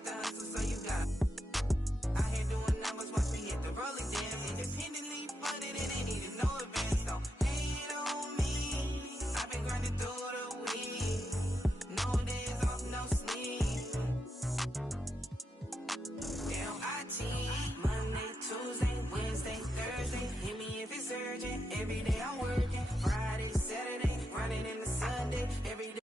got the hustle, so you got out here doing numbers, watch me hit the rolling dance. Independently funded, it ain't needed no advance. Don't hate on me. I've been grinding through the week. No days off, no sleep. Damn, IT. Monday, Tuesday, Wednesday, Thursday. Hit me if it's urgent. Every day I'm working. Friday, Saturday, running into Sunday. Every day.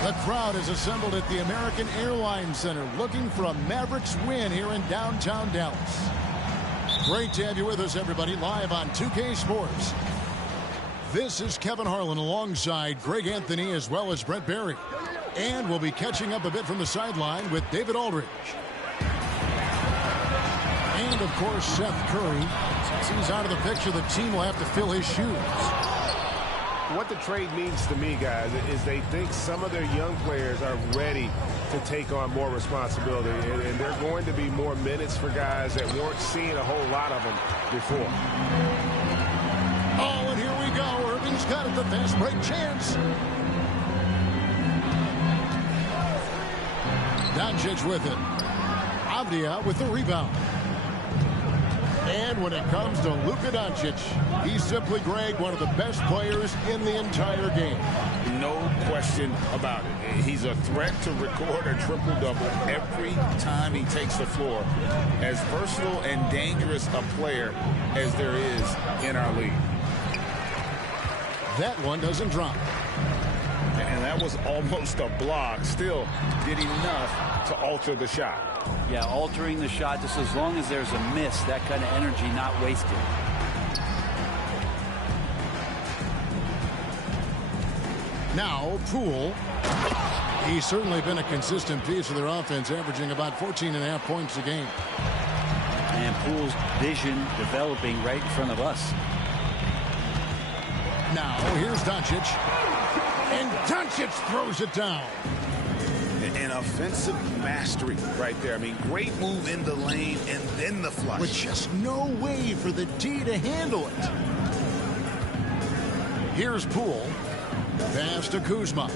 The crowd is assembled at the American Airlines Center looking for a Mavericks win here in downtown Dallas. Great to have you with us, everybody, live on 2K Sports. This is Kevin Harlan alongside Greg Anthony as well as Brett Barry. And we'll be catching up a bit from the sideline with David Aldridge. And, of course, Seth Curry. Since he's out of the picture, the team will have to fill his shoes. What the trade means to me, guys, is they think some of their young players are ready to take on more responsibility. And there are going to be more minutes for guys that weren't seeing a whole lot of them before. Oh, and here we go. Irving's got it, the fast break chance. Doncic with it. Avdia with the rebound. And when it comes to Luka Doncic, he's simply, Greg, one of the best players in the entire game. No question about it. He's a threat to record a triple-double every time he takes the floor. As versatile and dangerous a player as there is in our league. That one doesn't drop. And that was almost a block. Still did enough to alter the shot. Yeah, altering the shot just as long as there's a miss, that kind of energy not wasted. Now, Poole. He's certainly been a consistent piece of their offense, averaging about 14.5 points a game. And Poole's vision developing right in front of us. Now, here's Doncic. And Doncic throws it down. An offensive mastery right there. I mean, great move in the lane and then the flush. With just no way for the D to handle it. Here's Poole. Pass to Kuzma.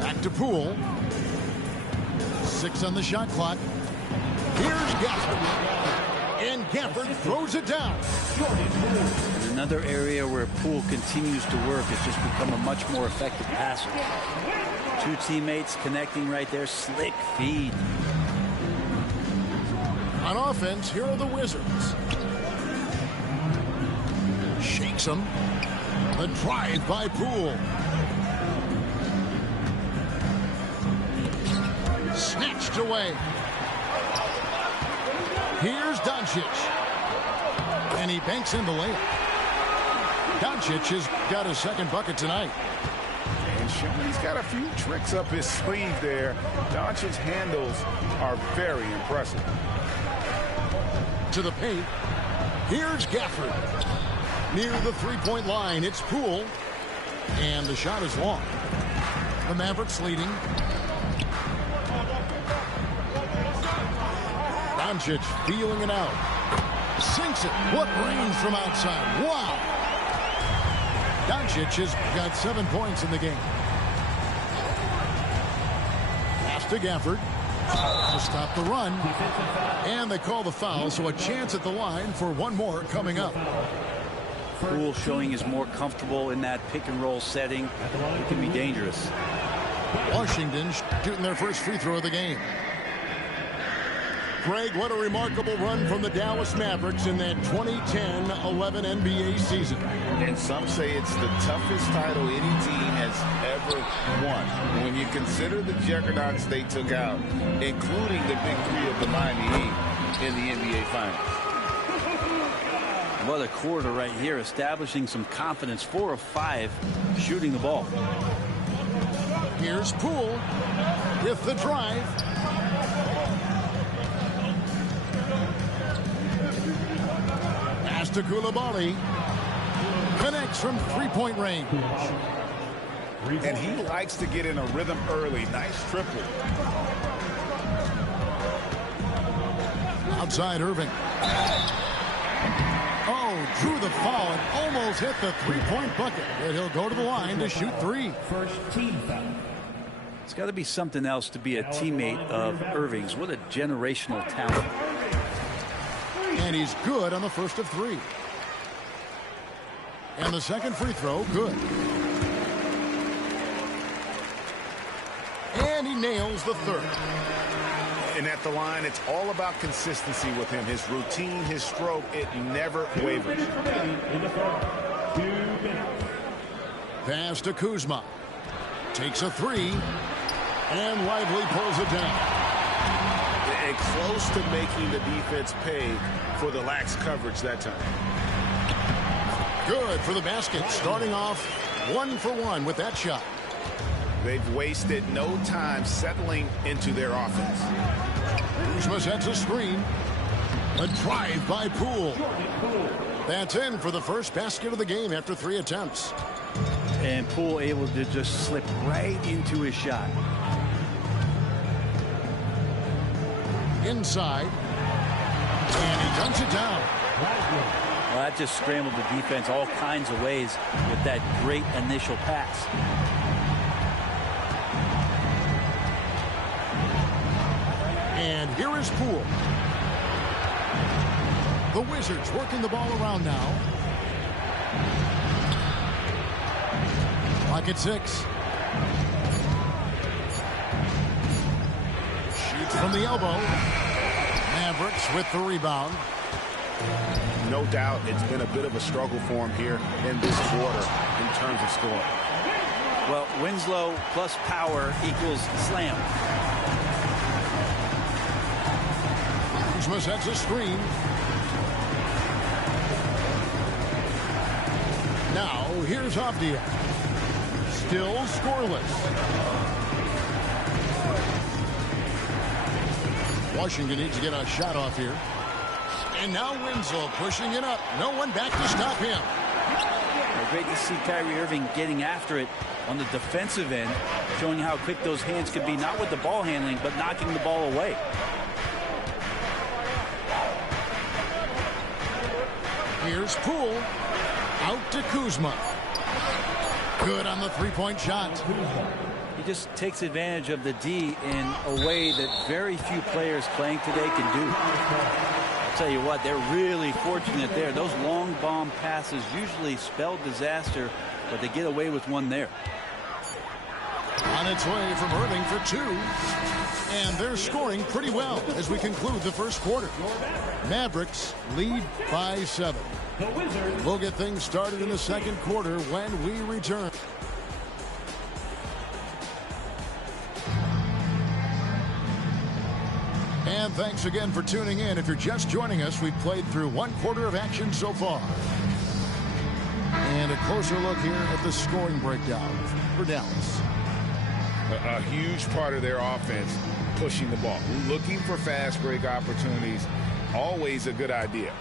Back to Poole. 6 on the shot clock. Here's Gafford. And Gafford throws it down. And another area where Poole continues to work has just become a much more effective passer. Two teammates connecting right there. Slick feed. On offense, here are the Wizards. Shakes him. The drive by Poole. Snatched away. Here's Doncic. And he banks in the layup. Doncic has got his second bucket tonight. And showing he's got a few tricks up his sleeve there. Doncic's handles are very impressive. To the paint. Here's Gafford. Near the three-point line, it's Poole. And the shot is long. The Mavericks leading. Doncic feeling it out. Sinks it. What range from outside. Wow. Doncic has got 7 points in the game. Pass to Gafford. To stop the run. And they call the foul, so a chance at the line for one more coming up. Poole showing he's more comfortable in that pick-and-roll setting. It can be dangerous. Washington shooting their first free throw of the game. Greg, what a remarkable run from the Dallas Mavericks in that 2010-11 NBA season. And some say it's the toughest title any team has ever won. When you consider the juggernauts they took out, including the big three of the Miami Heat in the NBA Finals. What a quarter right here, establishing some confidence. 4 of 5 shooting the ball. Here's Poole with the drive. Pass to Coulibaly. Connects from three-point range. And he likes to get in a rhythm early. Nice triple. Outside Irving. Oh, drew the foul and almost hit the three-point bucket. But he'll go to the line to shoot 3. First team foul. It's got to be something else to be a teammate of Irving's. What a generational talent. And he's good on the first of 3. And the second free throw, good. And he nails the third. And at the line, it's all about consistency with him. His routine, his stroke, it never wavers. Pass to Kuzma. Takes a 3. And Lively pulls it down. And close to making the defense pay for the lax coverage that time. Good for the basket. Starting off 1 for 1 with that shot. They've wasted no time settling into their offense. Kuzma sets a screen. A drive by Poole. That's in for the first basket of the game after 3 attempts. And Poole able to just slip right into his shot. Inside. And he dunks it down. Well, that just scrambled the defense all kinds of ways with that great initial pass. And here is Poole. The Wizards working the ball around now. Clock at 6. Shoots from the elbow. Mavericks with the rebound. No doubt it's been a bit of a struggle for him here in this quarter in terms of scoring. Well, Winslow plus power equals slam. Kuzma sets a screen. Now here's Avdia. Still scoreless. Washington needs to get a shot off here. And now Winslow pushing it up. No one back to stop him. Well, great to see Kyrie Irving getting after it on the defensive end, showing how quick those hands could be, not with the ball handling, but knocking the ball away. Here's Poole. Out to Kuzma. Good on the three-point shot. He just takes advantage of the D in a way that very few players playing today can do. I'll tell you what, they're really fortunate there. Those long bomb passes usually spell disaster, but they get away with one there. On its way from Irving for 2. And they're scoring pretty well as we conclude the first quarter. Mavericks lead by 7. We'll get things started in the second quarter when we return. And thanks again for tuning in. If you're just joining us, we've played through 1 quarter of action so far. And a closer look here at the scoring breakdown for Dallas. A huge part of their offense, pushing the ball. Looking for fast break opportunities, always a good idea.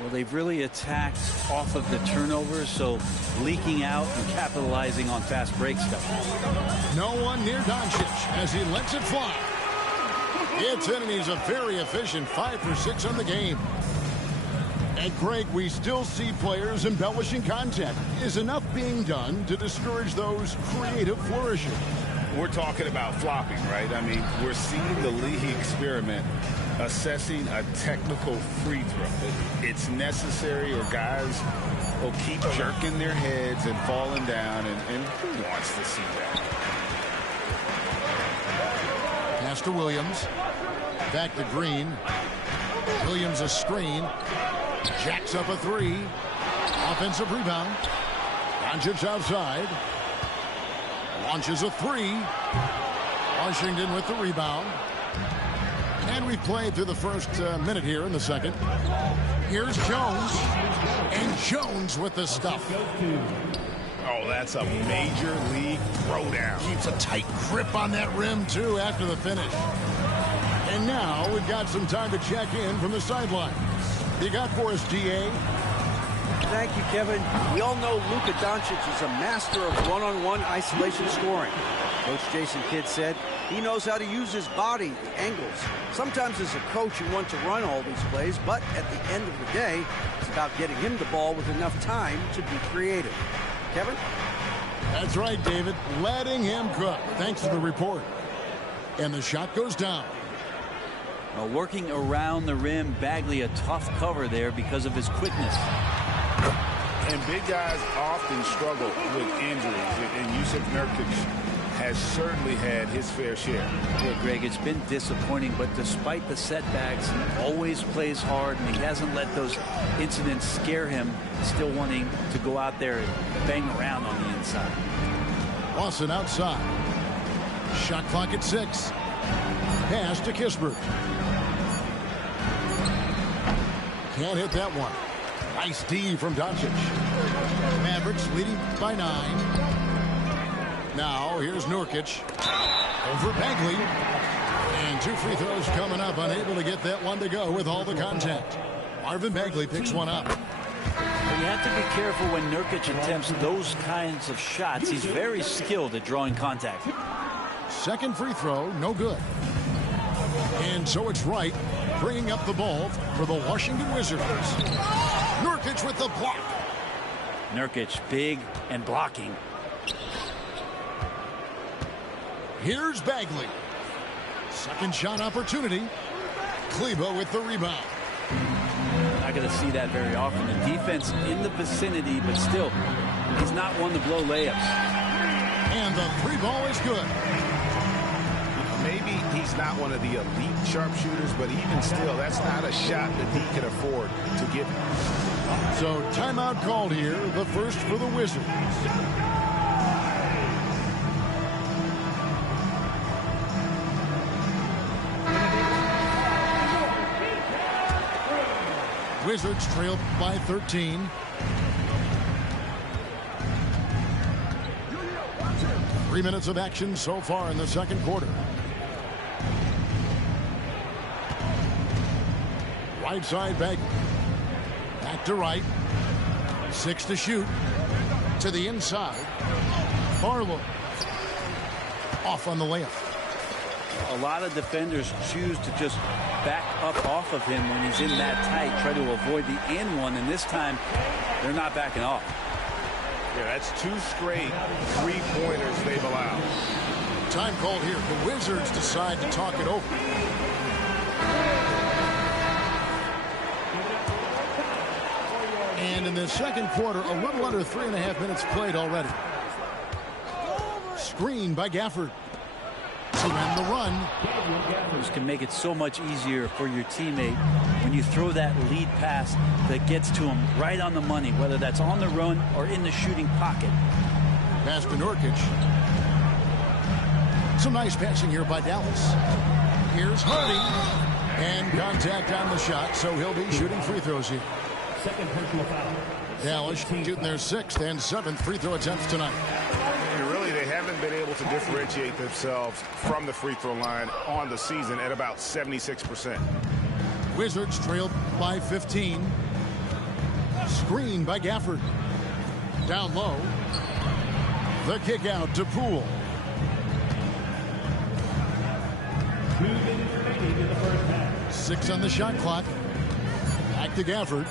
Well, they've really attacked off of the turnovers, so leaking out and capitalizing on fast break stuff. No one near Doncic as he lets it fly. It's in, and he's a very efficient 5 for 6 on the game. And Greg, we still see players embellishing contact. Is enough being done to discourage those creative flourishes? We're talking about flopping, right? I mean, we're seeing the league experiment assessing a technical free throw. It's necessary, or guys will keep jerking their heads and falling down, and who wants to see that? Pass to Williams. Back to Green. Williams a screen. Jacks up a three. Offensive rebound. Doncic outside. Launches a three. Washington with the rebound. And we've played through the first minute here in the second. Here's Jones. And Jones with the stuff. Oh, that's a major league throwdown. Keeps a tight grip on that rim, too, after the finish. And now we've got some time to check in from the sidelines. You got for us, D.A.? Thank you, Kevin. We all know Luka Doncic is a master of one-on-one isolation scoring. Coach Jason Kidd said he knows how to use his body, the angles. Sometimes as a coach you want to run all these plays, but at the end of the day, it's about getting him the ball with enough time to be creative. Kevin? That's right, David. Letting him cook. Thanks for the report. And the shot goes down. Working around the rim, Bagley a tough cover there because of his quickness. And big guys often struggle with injuries, and Jusuf Nurkic has certainly had his fair share. Yeah, Greg, it's been disappointing, but despite the setbacks, he always plays hard, and he hasn't let those incidents scare him, still wanting to go out there and bang around on the inside. Lawson outside. Shot clock at 6. Pass to Kispert. Can't hit that one. Nice D from Doncic. Mavericks leading by 9. Now here's Nurkic. Over Bagley. And 2 free throws coming up. Unable to get that one to go with all the contact. Marvin Bagley picks one up. But you have to be careful when Nurkic attempts those kinds of shots. He's very skilled at drawing contact. Second free throw, no good. And so it's Wright bringing up the ball for the Washington Wizards. Nurkic with the block. Nurkic big and blocking. Here's Bagley. Second shot opportunity. Kleber with the rebound. Not going to see that very often. The defense in the vicinity, but still, he's not one to blow layups. And the 3 ball is good. Maybe he's not one of the elite sharpshooters, but even still, that's not a shot that he can afford to give him. So timeout called here, the first for the Wizards. Wizards trailed by 13. Three minutes of action so far in the second quarter. Right side Bagley. Back to right. 6 to shoot. To the inside. Barlow. Off on the layup. A lot of defenders choose to just back up off of him when he's in that tight, try to avoid the and one, and this time they're not backing off. Yeah, that's 2 straight 3-pointers they've allowed. Time called here. The Wizards decide to talk it over. And in the second quarter, a little under 3.5 minutes played already. Screen by Gafford. To end the run. This can make it so much easier for your teammate when you throw that lead pass that gets to him right on the money, whether that's on the run or in the shooting pocket. Pass to Nurkic. Some nice passing here by Dallas. Here's Hardy. And contact on the shot, so he'll be shooting free throws here. Second personal foul. Dallas shooting their 6th and 7th free throw attempts tonight. And really, they haven't been able to differentiate themselves from the free throw line on the season at about 76%. Wizards trailed by 15. Screen by Gafford. Down low. The kick out to Poole. 2 minutes remaining in the first half. 6 on the shot clock. Back to Gafford.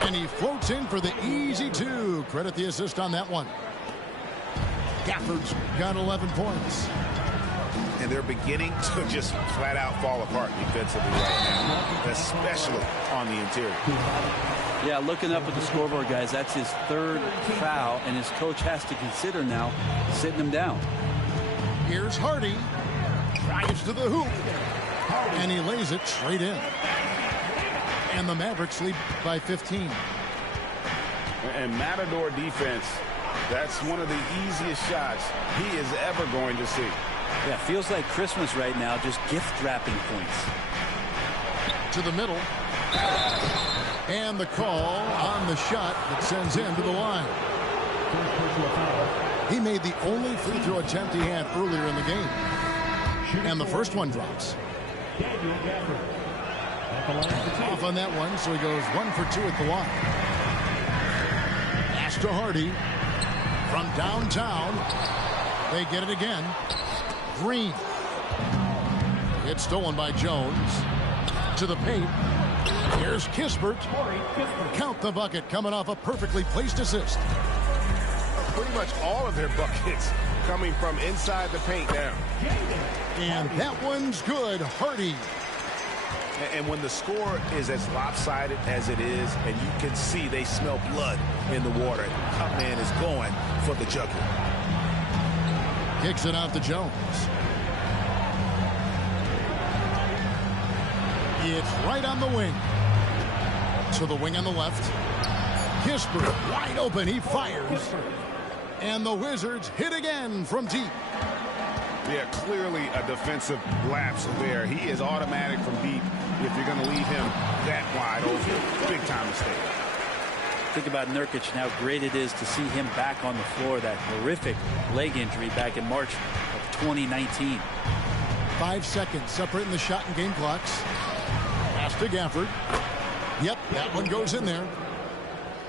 And he floats in for the easy 2. Credit the assist on that one. Gafford's got 11 points. And they're beginning to just flat out fall apart defensively right now, especially on the interior. Yeah, looking up at the scoreboard, guys, that's his 3rd foul, and his coach has to consider now sitting him down. Here's Hardy. Drives to the hoop. And he lays it straight in. And the Mavericks lead by 15. And Matador defense, that's one of the easiest shots he is ever going to see. Yeah, feels like Christmas right now, just gift wrapping points. To the middle. And the call on the shot that sends him to the line. First personal foul. He made the only free throw attempt he had earlier in the game. And the first one drops. Daniel Gafford. At the line for 2. Off on that one, so he goes 1 for 2 at the line. Pass to Hardy. From downtown. They get it again. Green. It's stolen by Jones. To the paint. Here's Kispert. Count the bucket coming off a perfectly placed assist. Pretty much all of their buckets coming from inside the paint now. And that one's good. Hardy. And when the score is as lopsided as it is, and you can see they smell blood in the water, Cutman is going for the jugular. Kicks it out to Jones. It's right on the wing. To the wing on the left. Kispert wide open. He fires. And the Wizards hit again from deep. Yeah, clearly a defensive lapse there. He is automatic from deep if you're going to leave him that wide open. Big time mistake. Think about Nurkic and how great it is to see him back on the floor. That horrific leg injury back in March of 2019. 5 seconds separating the shot and game clocks. Pass to Gafford. Yep, that one goes in there.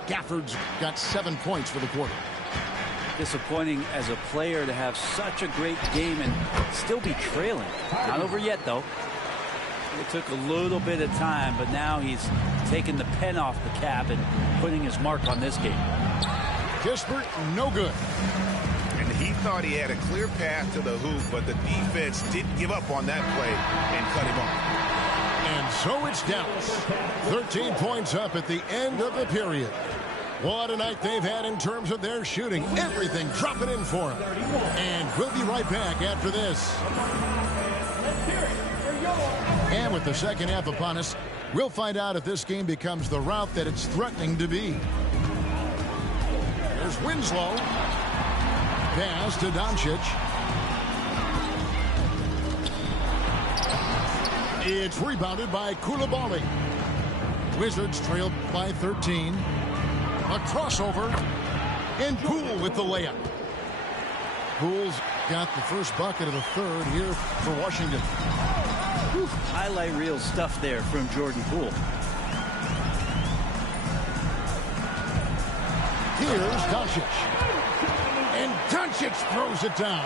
Gafford's got 7 points for the quarter. Disappointing as a player to have such a great game and still be trailing. Not over yet, though. It took a little bit of time, but now he's taking the pen off the cap and putting his mark on this game. Kispert, no good. And he thought he had a clear path to the hoop, but the defense didn't give up on that play and cut him off. And so it's Dallas. 13 points up at the end of the period. What a night they've had in terms of their shooting. Everything dropping in for them. And we'll be right back after this. And with the second half upon us, we'll find out if this game becomes the route that it's threatening to be. There's Winslow. Pass to Doncic. It's rebounded by Coulibaly. Wizards trail by 13. A crossover. And Poole with the layup. Poole's got the first bucket of the third here for Washington. Whew, highlight reel stuff there from Jordan Poole. Here's Doncic. And Doncic throws it down.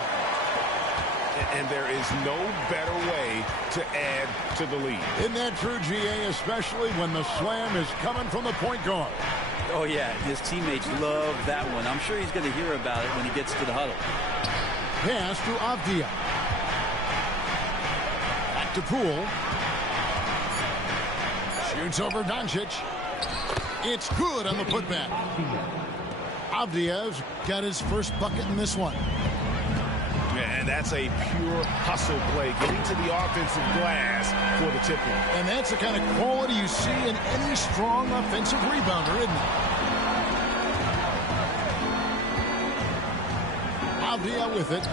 And there is no better way to add to the lead. Isn't that true, GA, especially when the slam is coming from the point guard? Oh, yeah, his teammates love that one. I'm sure he's going to hear about it when he gets to the huddle. Pass to Avdia. Back to Poole. Shoots over Doncic. It's good on the putback. Avdia's got his first bucket in this one. And that's a pure hustle play, getting to the offensive glass for the tip-in. And that's the kind of quality you see in any strong offensive rebounder, isn't it? Avdia with it.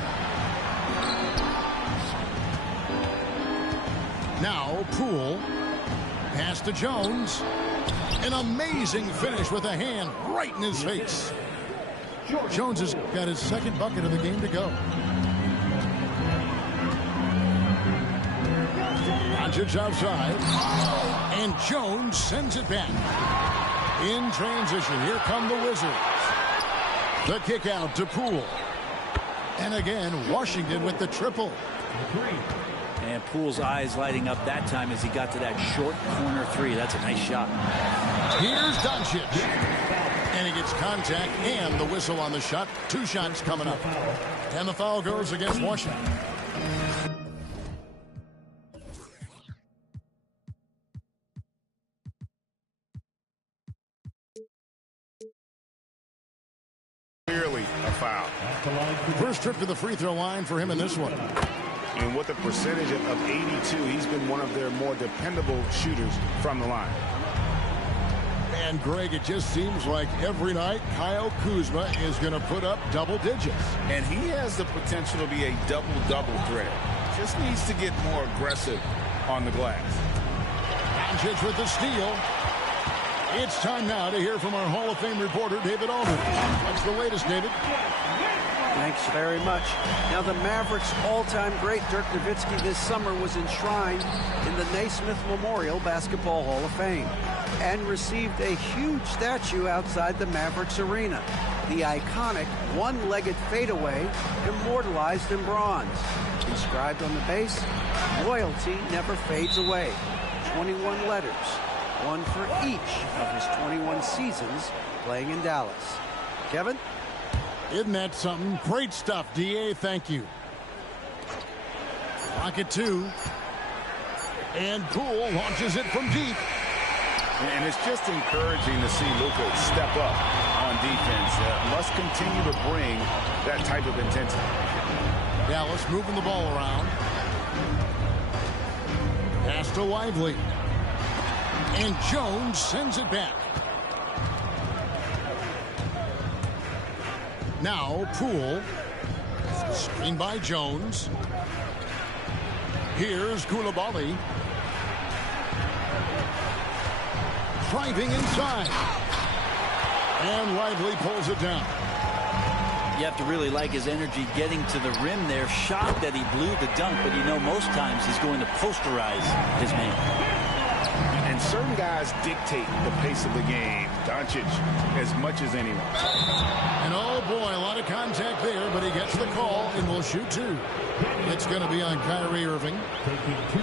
Now Poole. Pass to Jones. An amazing finish with a hand right in his face. Jones has got his second bucket of the game to go. Doncic outside. And Jones sends it back. In transition, here come the Wizards. The kick out to Poole. And again, Washington with the triple. And Poole's eyes lighting up that time as he got to that short corner three. That's a nice shot. Here's Doncic. And he gets contact and the whistle on the shot. 2 shots coming up. And the foul goes against Washington. Clearly a foul. First trip to the free throw line for him in this one. And with a percentage of 82, he's been one of their more dependable shooters from the line. And Greg, it just seems like every night Kyle Kuzma is going to put up double digits. And he has the potential to be a double-double threat. Just needs to get more aggressive on the glass. Doncic with the steal. It's time now to hear from our Hall of Fame reporter, David Aldridge. What's the latest, David? Thanks very much. Now, the Mavericks' all-time great Dirk Nowitzki this summer was enshrined in the Naismith Memorial Basketball Hall of Fame and received a huge statue outside the Mavericks arena. The iconic one-legged fadeaway immortalized in bronze. Inscribed on the base, loyalty never fades away. 21 letters, one for each of his 21 seasons playing in Dallas. Kevin? Isn't that something? Great stuff, D.A. Thank you. Rocket 2. And Poole launches it from deep. And it's just encouraging to see Luka step up on defense. Must continue to bring that type of intensity. Dallas moving the ball around. Pass to Lively. And Jones sends it back. Now Poole. Screen by Jones. Here's Coulibaly. Driving inside. And Lively pulls it down. You have to really like his energy getting to the rim there. Shocked that he blew the dunk, but you know most times he's going to posterize his man. And certain guys dictate the pace of the game. Doncic as much as anyone. And oh boy, a lot of contact there, but he gets the call and will shoot 2. It's going to be on Kyrie Irving.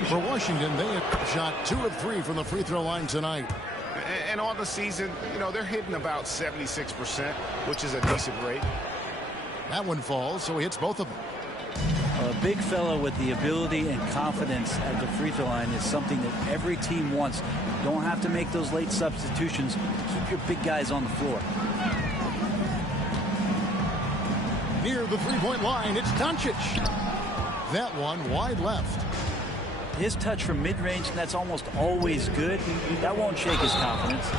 For Washington, they have shot 2 of 3 from the free throw line tonight. And on the season, you know, they're hitting about 76%, which is a decent rate. That one falls, so he hits both of them. A big fellow with the ability and confidence at the free throw line is something that every team wants. You don't have to make those late substitutions. Keep your big guys on the floor. Near the three-point line, it's Doncic. That one wide left. His touch from mid-range, and that's almost always good. That won't shake his confidence.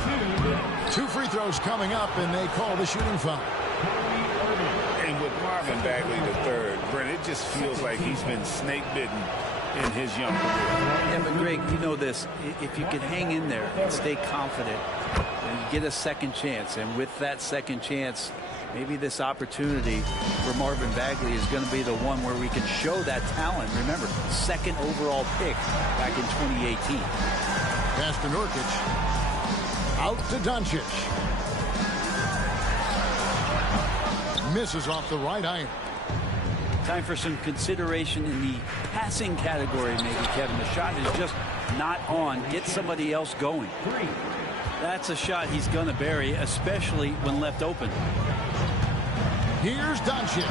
2 free throws coming up, and they call the shooting foul. And with Marvin Bagley III, Brent, it just feels like he's been snake-bitten in his young career. Yeah, but Greg, you know this. If you can hang in there and stay confident, and you get a second chance, and with that second chance, maybe this opportunity for Marvin Bagley is going to be the one where we can show that talent. Remember, second overall pick back in 2018. Pass to Nurkic. Out to Doncic. Misses off the right iron. Time for some consideration in the passing category, maybe, Kevin. The shot is just not on. Get somebody else going. That's a shot he's going to bury, especially when left open. Here's Doncic.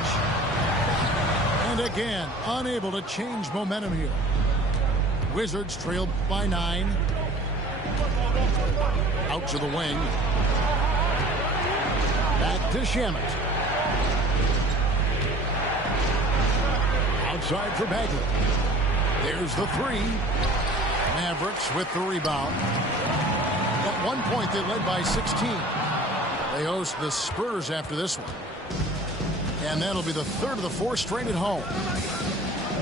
And again, unable to change momentum here. Wizards trailed by 9. Out to the wing. Back to Shamet. Outside for Bagley. There's the 3. Mavericks with the rebound. At one point, they led by 16. They host the Spurs after this one. And that'll be the 3rd of the 4 straight at home.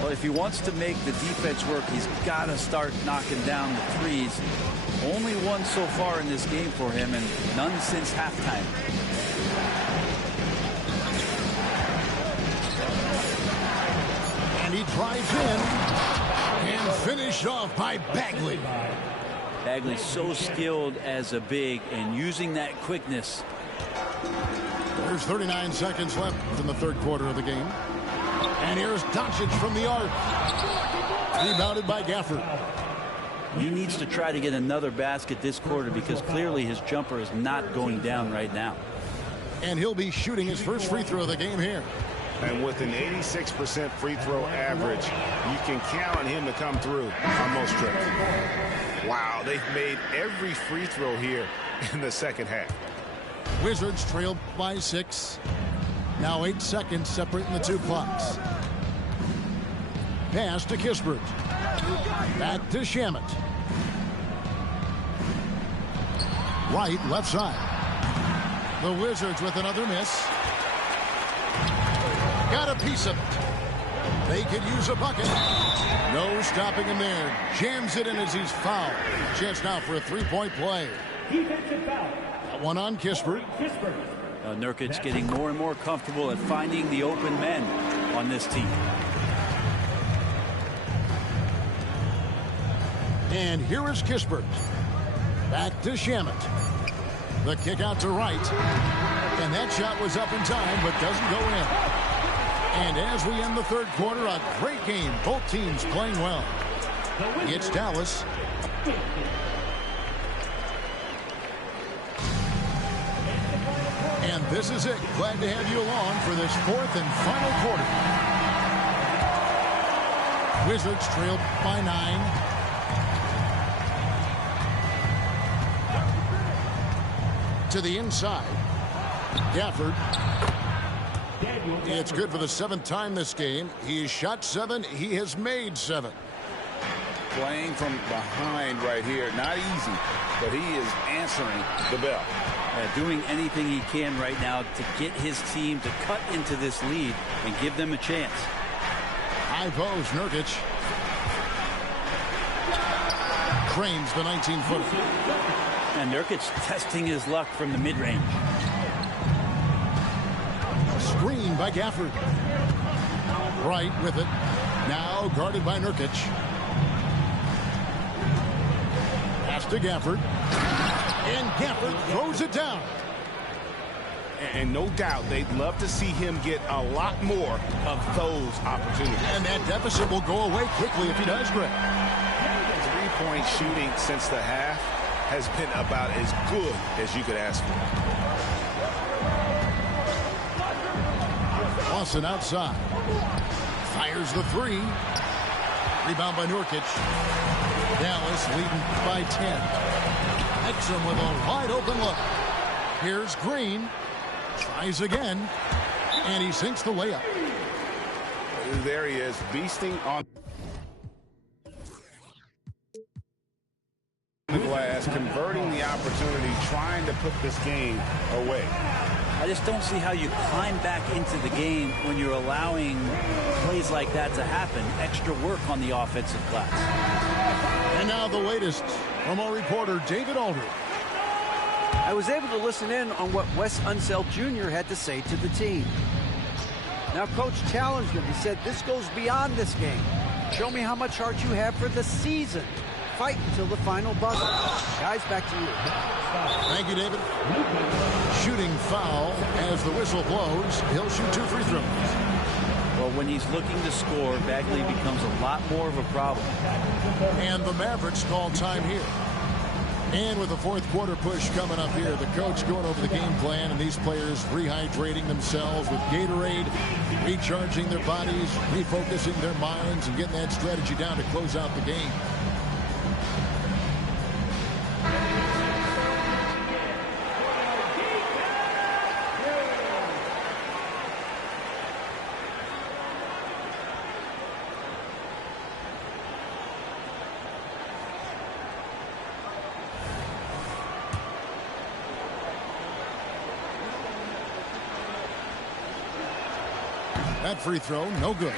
Well, if he wants to make the defense work, he's got to start knocking down the threes. Only one so far in this game for him, and none since halftime. And he drives in and finished off by Bagley. Bagley's so skilled as a big and using that quickness. There's 39 seconds left in the third quarter of the game. And here's Doncic from the arc. Rebounded by Gafford. He needs to try to get another basket this quarter because clearly his jumper is not going down right now. And he'll be shooting his first free throw of the game here. And with an 86% free throw average, you can count on him to come through on most trips. Wow, they've made every free throw here in the second half. Wizards trail by 6. Now 8 seconds separating the two clocks. Pass to Kispert. Back to Shamet. Right, left side. The Wizards with another miss. Got a piece of it. They could use a bucket. No stopping him there. Jams it in as he's fouled. Chance now for a three-point play. Defensive foul. One on Kispert. Nurkic getting more and more comfortable at finding the open men on this team. And here is Kispert. Back to Shamet. The kick out to right. And that shot was up in time, but doesn't go in. And as we end the third quarter, a great game. Both teams playing well. It's Dallas. And this is it. Glad to have you along for this fourth and final quarter. Wizards trail by 9. To the inside. Gafford. It's good for the 7th time this game. He's shot 7. He has made 7. Playing from behind right here. Not easy, but he is answering the bell. Doing anything he can right now to get his team to cut into this lead and give them a chance. High post, Nurkic. Cranes the 19-footer. And Nurkic testing his luck from the mid-range. Screen by Gafford. Right with it. Now guarded by Nurkic. Pass to Gafford. And Gafford throws it down. And no doubt they'd love to see him get a lot more of those opportunities. And that deficit will go away quickly if he does, Greg. Three-point shooting since the half has been about as good as you could ask for. Lawson outside. Fires the 3. Rebound by Nurkic. Dallas leading by 10. Exum with a wide open look. Here's Green. Tries again. And he sinks the layup. There he is, beasting on the glass, converting the opportunity, trying to put this game away. I just don't see how you climb back into the game when you're allowing plays like that to happen. Extra work on the offensive glass. And now the latest from our reporter, David Aldridge. I was able to listen in on what Wes Unseld Jr. had to say to the team. Now, Coach challenged him. He said, this goes beyond this game. Show me how much heart you have for the season. Fight until the final buzzer. Guys, back to you. Thank you, David. Shooting foul as the whistle blows. He'll shoot 2 free throws. Well, when he's looking to score, Bagley becomes a lot more of a problem. And the Mavericks call time here. And with the fourth quarter push coming up here, the coach going over the game plan and these players rehydrating themselves with Gatorade, recharging their bodies, refocusing their minds, and getting that strategy down to close out the game. That free throw, no good.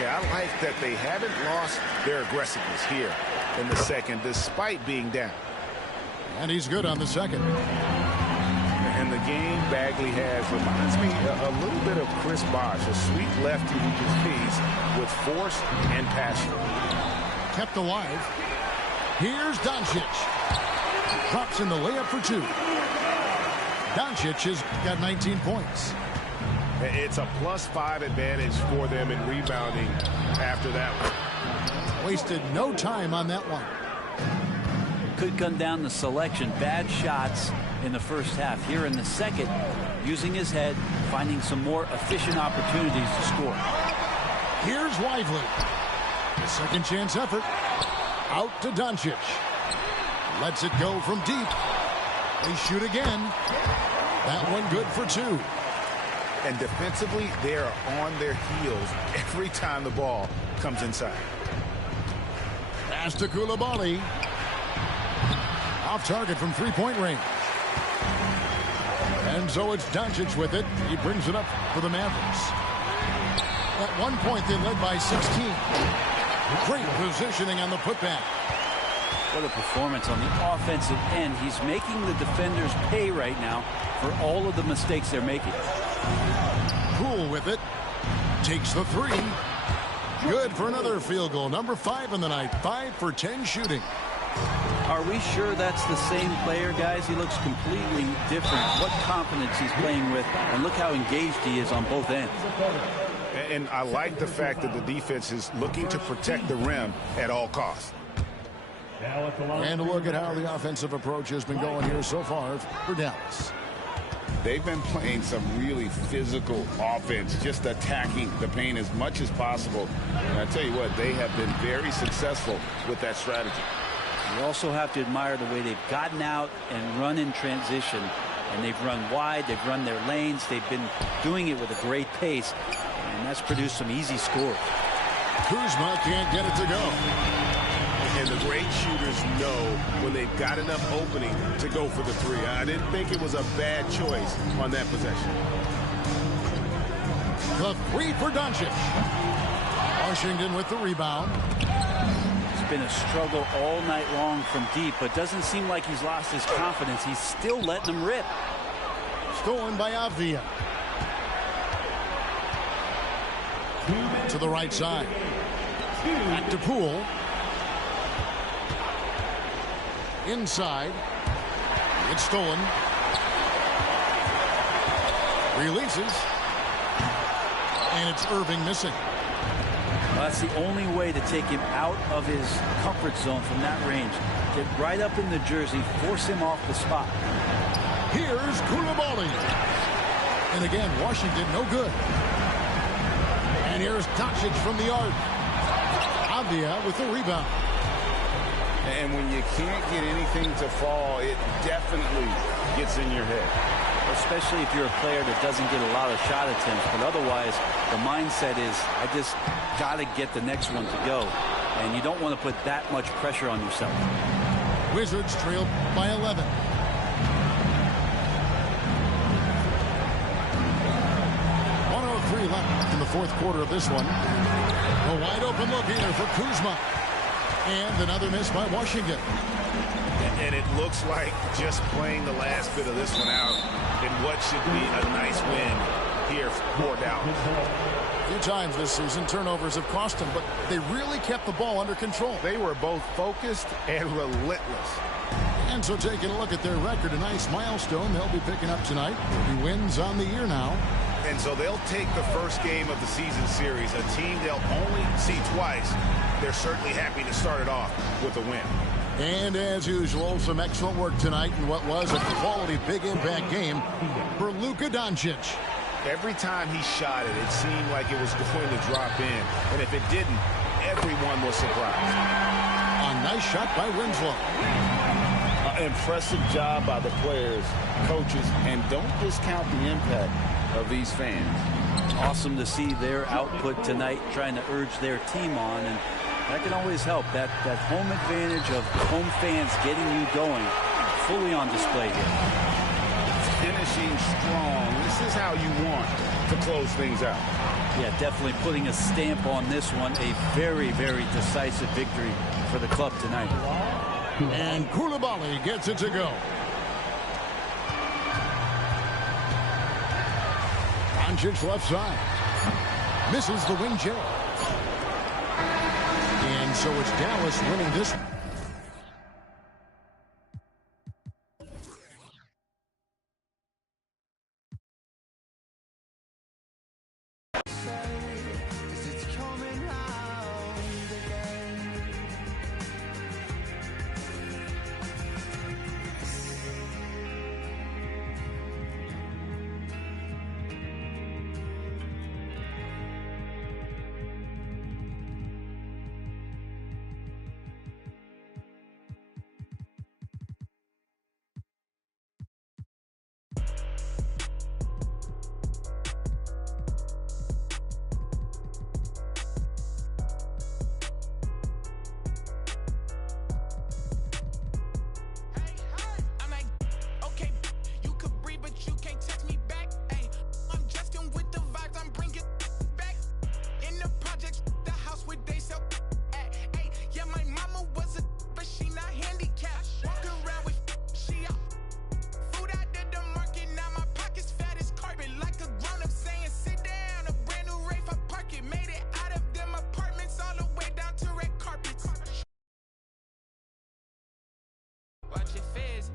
Yeah, I like that they haven't lost their aggressiveness here in the second, despite being down. And he's good on the second. And the game Bagley has reminds me a little bit of Chris Bosh, a sweet lefty who plays with force and passion. Kept alive. Here's Doncic. Drops in the layup for 2. Doncic has got 19 points. It's a +5 advantage for them in rebounding after that one. Wasted no time on that one. Could come down to selection. Bad shots in the first half. Here in the second, using his head, finding some more efficient opportunities to score. Here's Lively. A second chance effort. Out to Doncic. Lets it go from deep. They shoot again. That one good for 2. And defensively, they are on their heels every time the ball comes inside. Pass to Coulibaly. Off target from 3-point range. And so it's Doncic with it. He brings it up for the Mavericks. At one point, they led by 16. Great positioning on the putback. What a performance on the offensive end. He's making the defenders pay right now for all of the mistakes they're making. Poole with it. Takes the 3. Good for another field goal. Number 5 in the night. 5 for 10 shooting. Are we sure that's the same player, guys? He looks completely different. What confidence he's playing with, and look how engaged he is on both ends. And I like the fact that the defense is looking to protect the rim at all costs. And a look at how the offensive approach has been going here so far for Dallas. They've been playing some really physical offense, just attacking the paint as much as possible. And I tell you what, they have been very successful with that strategy. You also have to admire the way they've gotten out and run in transition. And they've run wide, they've run their lanes, they've been doing it with a great pace. And that's produced some easy scores. Kuzma can't get it to go. And the great shooters know when they've got enough opening to go for the 3. I didn't think it was a bad choice on that possession. The 3 for Doncic. Washington with the rebound. It's been a struggle all night long from deep, but doesn't seem like he's lost his confidence. He's still letting them rip. Stolen by Avdia. To the right side. Back to Poole. Inside. It's stolen. Releases. And it's Irving missing. Well, that's the only way to take him out of his comfort zone from that range. Get right up in the jersey, force him off the spot. Here's Coulibaly. And again, Washington no good. And here's Doncic from the arc. Avdia with the rebound. And when you can't get anything to fall, it definitely gets in your head. Especially if you're a player that doesn't get a lot of shot attempts. But otherwise, the mindset is, I just got to get the next one to go. And you don't want to put that much pressure on yourself. Wizards trail by 11. Left in the fourth quarter of this one. A wide open look here for Kuzma. And another miss by Washington. And it looks like just playing the last bit of this one out in what should be a nice win here for Dallas. A few times this season, turnovers have cost them, but they really kept the ball under control. They were both focused and relentless. And so taking a look at their record, a nice milestone they'll be picking up tonight. 30 wins on the year now. And so they'll take the first game of the season series, a team they'll only see twice. They're certainly happy to start it off with a win. And as usual, some excellent work tonight in what was a quality big impact game for Luka Doncic. Every time he shot it, it seemed like it was going to drop in. And if it didn't, everyone was surprised. A nice shot by Winslow. Impressive job by the players, coaches, and don't discount the impact of these fans. Awesome to see their output tonight, trying to urge their team on, and that can always help. That home advantage of home fans getting you going, fully on display here. Finishing strong. This is how you want to close things out. Yeah, definitely putting a stamp on this one. A very, very decisive victory for the club tonight. And Coulibaly gets it to go. Doncic left side. Misses the wing J. And so it's Dallas winning this.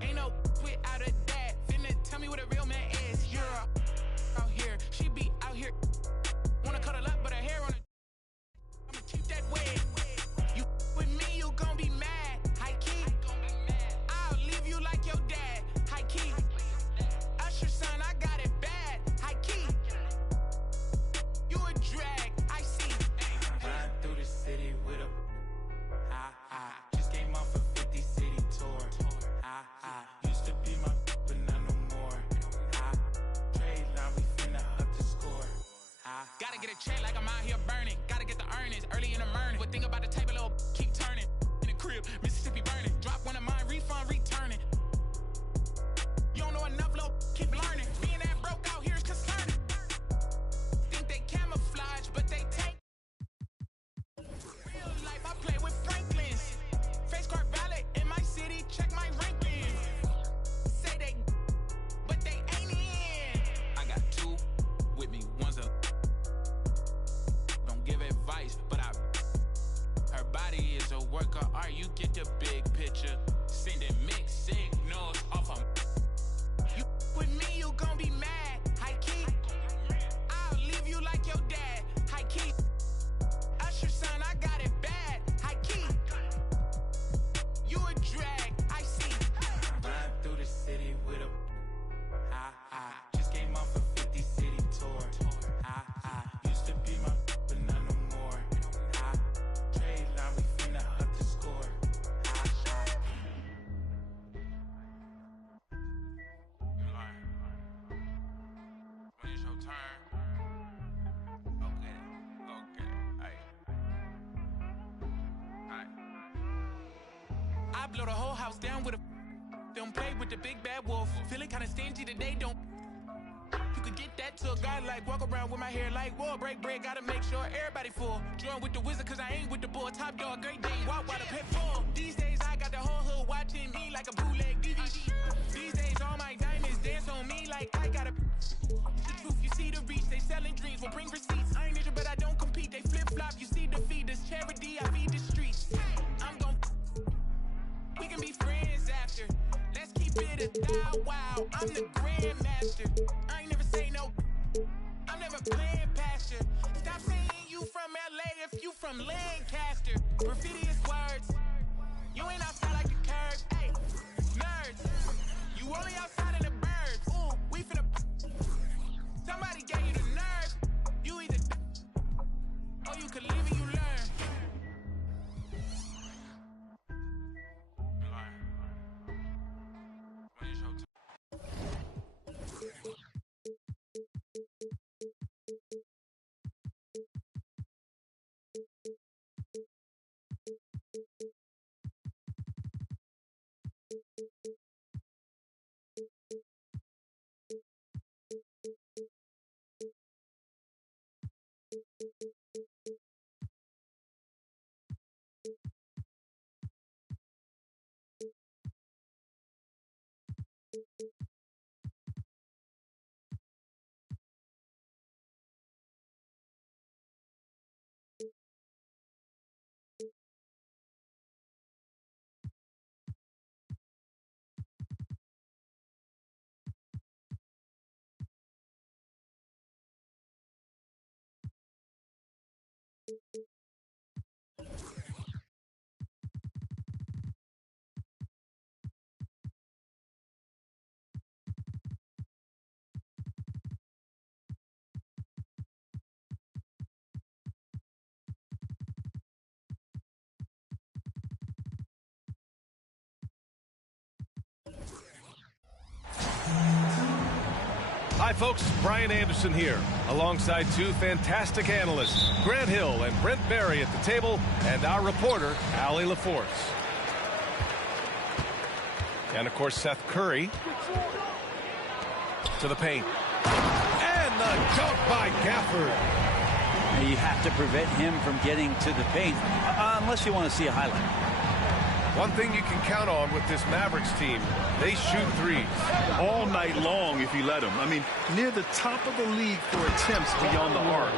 Ain't no without a dad. Finna tell me what a real man is. You're out here. She be out here. Wanna cuddle up, but her hair on her. I'ma keep that wet. You with me, you gon' be mad. High key. I'll leave you like your dad. High key. Usher son, I got it bad. High key. You a drag. I see. Ride through the city with a just came off a 50 city tour. Used to be my but not no more. Trade line, we finna up the score. Gotta get a check like I'm out here burning. Gotta get the earnings early in the morning. But think about the table, little keep turning. In the crib, Mississippi burning. Drop one of mine, refund, returning. You don't know enough, little keep learning. Being that broke out here is concerning. Think they camouflage, but they take. Real life, I play with Franklin's. Face card valid in my city, check my ranking. Say they, but they ain't in. I got two with me, one's a. Don't give advice, but her body is a work of art. You get the big picture. Sending mixed signals off of. You with me, you gon' be mad. High key. I'll leave you like your dad. High key. Usher son, I got it bad. High key. You a drag, I see. Ride through the city with a just came off a 50 city tour. Used to be my but not no more. Trade line, we finna up the score. When it's your turn, go get it. Go get it. I blow the whole house down with a. Don't play with the big bad wolf. Feeling kinda stingy today, don't. You could get that to a guy like walk around with my hair like whoa, break bread, gotta make sure everybody full. Join with the wizard cause I ain't with the bull. Top dog, great day, walk while the pit full. These days I got the whole hood watching me like a bootleg DVD. These days all my diamonds dance on me like I got a. The truth, you see the reach, they selling dreams, will bring receipts. I ain't ninja but I don't compete, they flip flop, you see defeat. This charity, I feed the streets. I'm gon' we can be friends after. Let's keep it a thou wow. I'm the grandmaster. I ain't never say no. I'm never playing past you. Stop saying you from LA if you from Lancaster. Perfidious words. You ain't outside like the curb. Hey, nerds. You only outside in the burbs. Ooh, we finna. Somebody gave you the nerve. You either or you could live and you learn. Hi, folks. Brian Anderson here, alongside two fantastic analysts, Grant Hill and Brent Barry at the table, and our reporter, Allie LaForce. And, of course, Seth Curry to the paint. And the dunk by Gafford. You have to prevent him from getting to the paint, unless you want to see a highlight. One thing you can count on with this Mavericks team, they shoot threes. All night long if you let them. I mean, near the top of the league for attempts beyond the arc.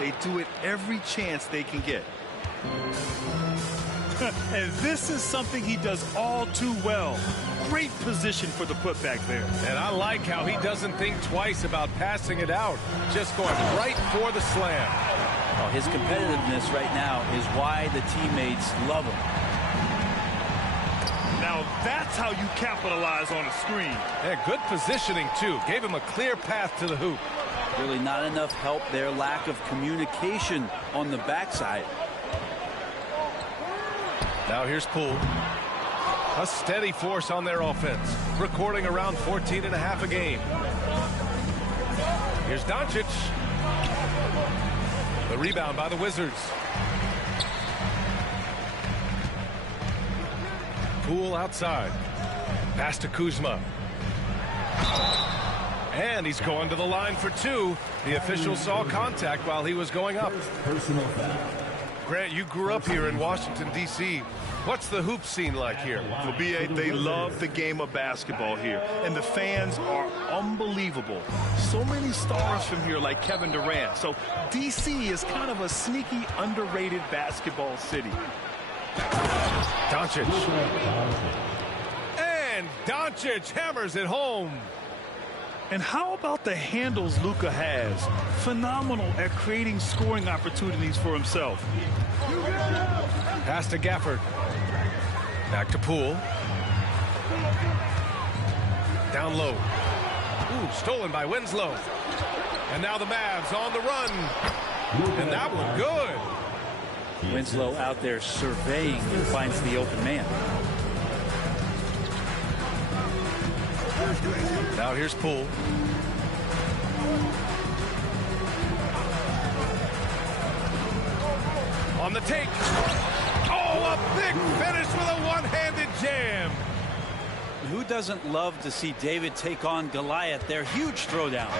They do it every chance they can get. And this is something he does all too well. Great position for the putback there. And I like how he doesn't think twice about passing it out. Just going right for the slam. Oh, his competitiveness right now is why the teammates love him. Now that's how you capitalize on a screen. Yeah, good positioning, too. Gave him a clear path to the hoop. Really not enough help there. Lack of communication on the backside. Now here's Poole. A steady force on their offense. Recording around 14.5 a game. Here's Doncic. The rebound by the Wizards. Poole outside. Pass to Kuzma. And he's going to the line for two. The official saw contact while he was going up. Grant, you grew up here in Washington, D.C. What's the hoop scene like here? For BA, they love the game of basketball here, and the fans are unbelievable. So many stars from here, like Kevin Durant. So D.C. is kind of a sneaky, underrated basketball city. Doncic. And Doncic hammers it home. And how about the handles Luka has? Phenomenal at creating scoring opportunities for himself. Pass to Gafford. Back to Poole. Down low. Ooh, stolen by Winslow. And now the Mavs on the run. And that one good. Winslow out there surveying and finds the open man. Now here's Poole. On the take. Oh, a big finish with a one-handed jam. Who doesn't love to see David take on Goliath? Their huge throwdown.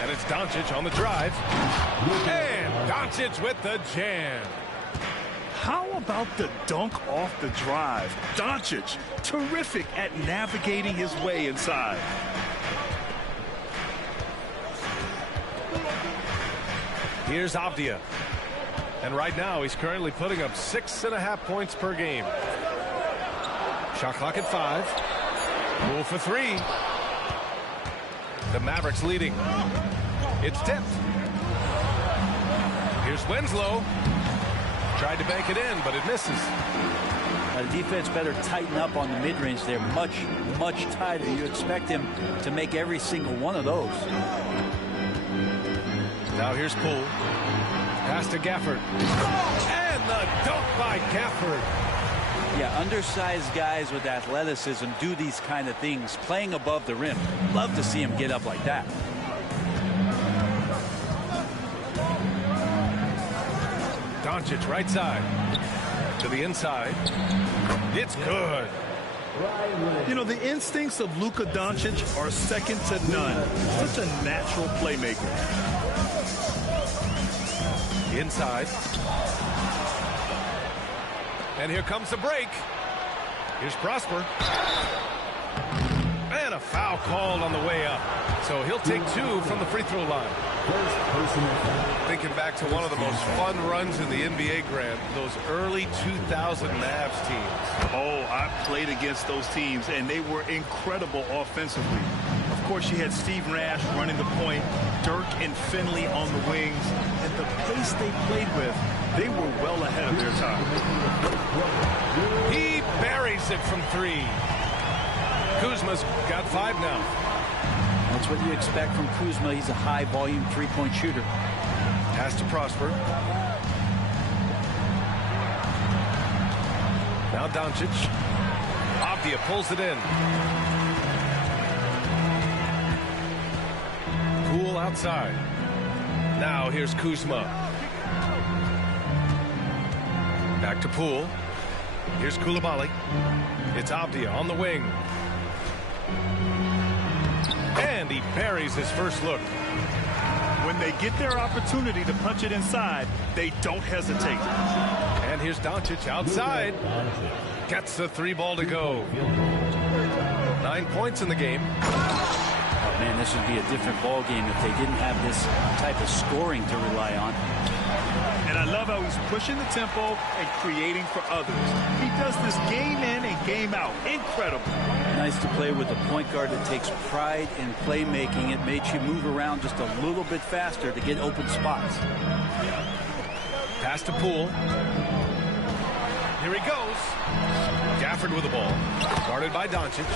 And it's Doncic on the drive. And Doncic with the jam. How about the dunk off the drive? Doncic, terrific at navigating his way inside. Here's Avdia. And right now, he's currently putting up 6.5 points per game. Shot clock at 5. Poole for 3. The Mavericks leading. It's tipped. Here's Winslow. Tried to bank it in, but it misses. The defense better tighten up on the mid-range. They're much, much tighter. You expect him to make every single one of those. Now here's Poole. Pass to Gafford. And the dunk by Gafford. Yeah, undersized guys with athleticism do these kind of things, playing above the rim. Love to see him get up like that. Doncic right side. To the inside. It's good. You know, the instincts of Luka Doncic are second to none. Such a natural playmaker. Inside. And here comes the break. Here's Prosper. And a foul called on the way up. So he'll take 2 from the free throw line. Thinking back to one of the most fun runs in the NBA, Grant, those early 2000 Mavs teams. Oh, I played against those teams, and they were incredible offensively. Of course, you had Steve Nash running the point, Dirk and Finley on the wings, and the pace they played with, they were well ahead of their time. He buries it from 3. Kuzma's got 5 now. That's what you expect from Kuzma. He's a high-volume three-point shooter. Pass to Prosper. Now Doncic. Avdia pulls it in. Poole outside. Now here's Kuzma. Back to Poole. Here's Coulibaly. It's Avdia on the wing. And he buries his first look. When they get their opportunity to punch it inside, they don't hesitate. And here's Doncic outside. Gets the 3 ball to go. 9 points in the game. Oh, man, this would be a different ball game if they didn't have this type of scoring to rely on. And I love how he's pushing the tempo and creating for others. He does this game in and game out. Incredible. Nice to play with a point guard that takes pride in playmaking. It makes you move around just a little bit faster to get open spots. Pass to Poole. Here he goes. Gafford with the ball. Guarded by Doncic.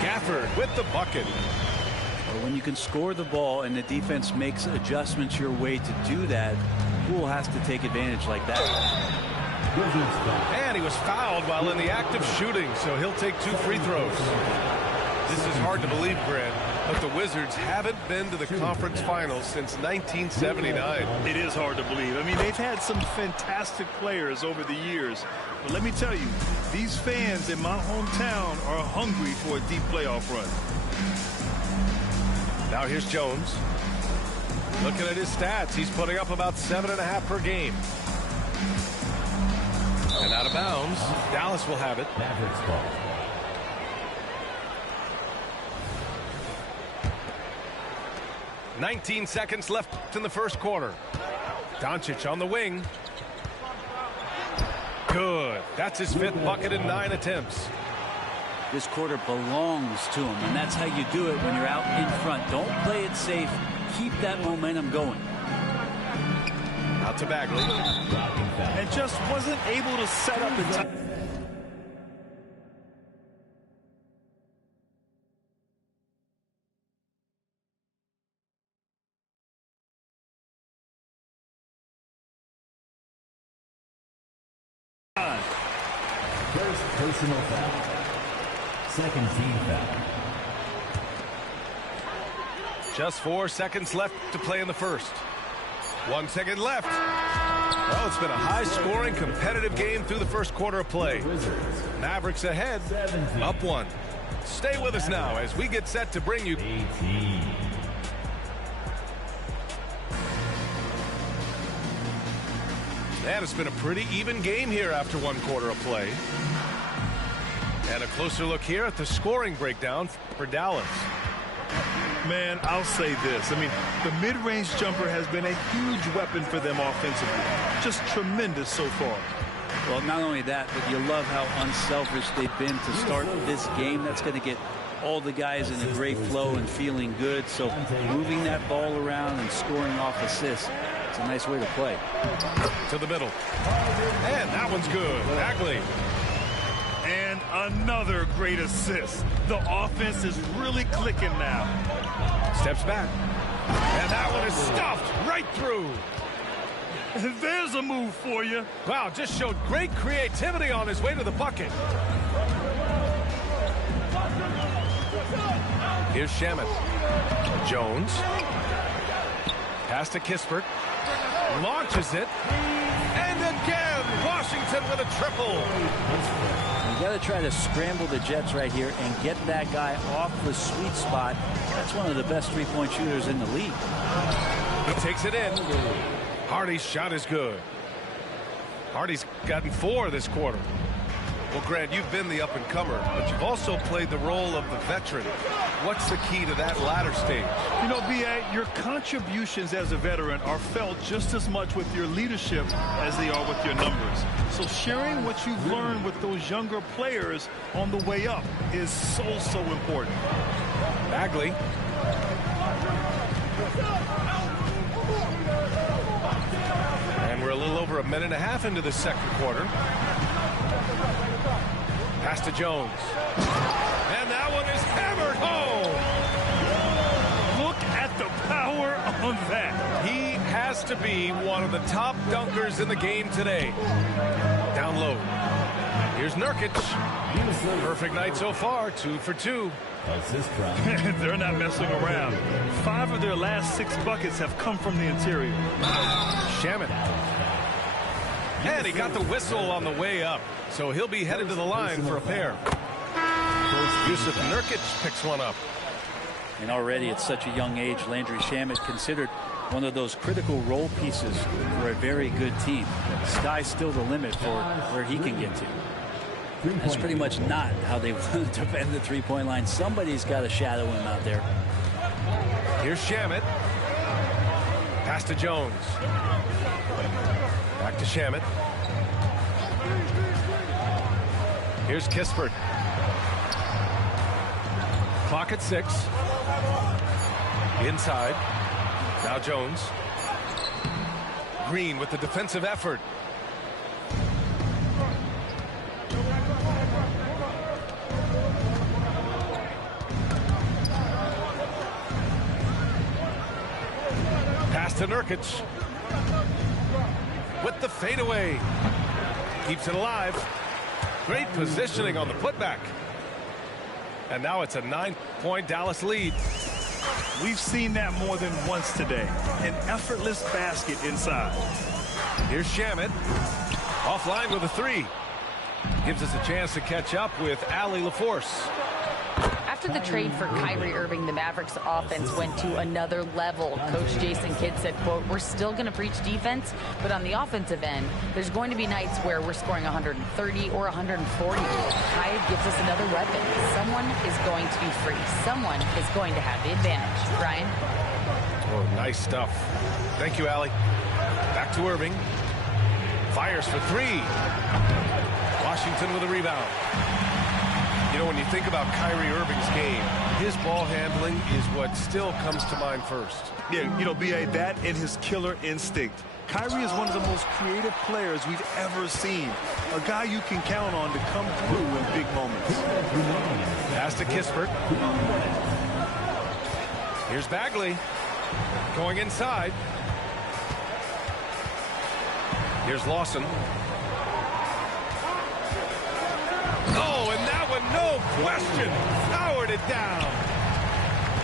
Gafford with the bucket. When you can score the ball and the defense makes adjustments your way to do that, Poole has to take advantage like that. And he was fouled while in the act of shooting, so he'll take 2 free throws. This is hard to believe, Grant, but the Wizards haven't been to the conference finals since 1979. It is hard to believe. I mean, they've had some fantastic players over the years. But let me tell you, these fans in my hometown are hungry for a deep playoff run. Now here's Jones. Looking at his stats, he's putting up about 7.5 per game. And out of bounds, Dallas will have it. Mavericks ball. $19 seconds left in the first quarter. Doncic on the wing. Good. That's his 5th bucket in 9 attempts. This quarter belongs to him, and that's how you do it when you're out in front. Don't play it safe. Keep that momentum going. Out to Bagley. And just wasn't able to set up in time. First personal foul. Second team foul. Just 4 seconds left to play in the first. 1 second left. Well, it's been a high-scoring, competitive game through the first quarter of play. Mavericks ahead, up 1. Stay with us now as we get set to bring you... 18. And it's been a pretty even game here after 1 quarter of play. And a closer look here at the scoring breakdown for Dallas. Man, I'll say this. I mean, the mid-range jumper has been a huge weapon for them offensively. Just tremendous so far. Well, not only that, but you love how unselfish they've been to start this game. That's going to get all the guys in a great flow and feeling good. So moving that ball around and scoring off assists, it's a nice way to play. To the middle. And that one's good. Bagley. And another great assist. The offense is really clicking now. Steps back. And that one is stuffed right through. There's a move for you. Wow, just showed great creativity on his way to the bucket. Here's Shamet. Jones. Pass to Kispert. Launches it. And again, Washington with a triple. You got to try to scramble the Jets right here and get that guy off the sweet spot. That's one of the best three-point shooters in the league. He takes it in. Hardy's shot is good. Hardy's gotten 4 this quarter. Well, Grant, you've been the up-and-comer, but you've also played the role of the veteran. What's the key to that latter stage? You know, B.A., your contributions as a veteran are felt just as much with your leadership as they are with your numbers. So sharing what you've learned with those younger players on the way up is so important. Bagley. And we're a little over a minute and a half into the second quarter. Pass to Jones. And that one is hammered home. Look at the power on that. He has to be one of the top dunkers in the game today. Down low. Here's Nurkic. Perfect night so far, 2 for 2. They're not messing around. 5 of their last 6 buckets have come from the interior. Shamet. And he got the whistle on the way up, so he'll be headed to the line for a pair. Yusuf Nurkic picks one up. And already at such a young age, Landry Shamet considered one of those critical role pieces for a very good team. Sky's still the limit for where he can get to. That's pretty much not how they want to defend the three-point line. Somebody's got to shadow him out there. Here's Shamet. Pass to Jones. Back to Shamet. Here's Kispert. Clock at 6. Inside. Now Jones. Green with the defensive effort. Pass to Nurkic. With the fadeaway. Keeps it alive. Great positioning on the putback. And now it's a 9-point Dallas lead. We've seen that more than once today. An effortless basket inside. Here's Shamet. Offline with a 3. Gives us a chance to catch up with Allie LaForce. After the trade for Kyrie Irving, the Mavericks offense went to another level. Coach Jason Kidd said, quote, "We're still going to preach defense, but on the offensive end, there's going to be nights where we're scoring 130 or 140. Kai gives us another weapon. Someone is going to be free. Someone is going to have the advantage." Brian? Oh, nice stuff. Thank you, Allie. Back to Irving. Fires for 3. Washington with a rebound. You know, when you think about Kyrie Irving's game, his ball handling is what still comes to mind first. Yeah, you know, B.A., that and his killer instinct. Kyrie is one of the most creative players we've ever seen. A guy you can count on to come through in big moments. Pass to Kispert. Here's Bagley. Going inside. Here's Lawson. Oh, and that one, no question, powered it down.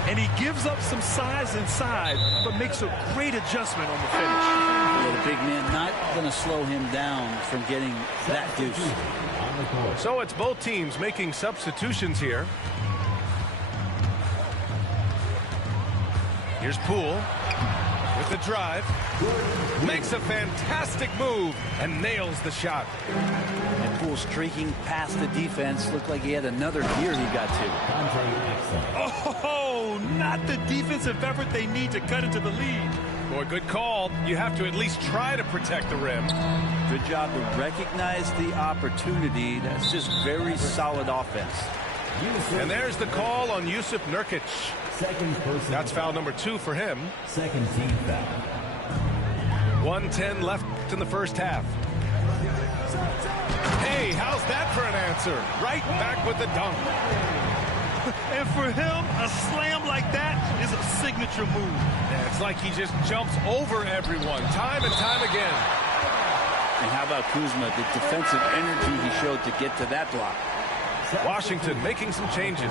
And he gives up some size inside, but makes a great adjustment on the finish. Yeah, the big man not going to slow him down from getting that deuce. So it's both teams making substitutions here. Here's Poole with the drive. Makes a fantastic move and nails the shot. And Poole streaking past the defense. Looked like he had another gear he got to. Oh, not the defensive effort they need to cut into the lead. Boy, good call. You have to at least try to protect the rim. Good job to recognize the opportunity. That's just very solid offense. And there's the call on Jusuf Nurkic. That's foul number 2 for him. Second team foul. 1:10 left in the first half. Hey, how's that for an answer? Right back with the dunk. And for him, a slam like that is a signature move. Yeah, it's like he just jumps over everyone time and time again. And how about Kuzma, the defensive energy he showed to get to that block. Washington making some changes.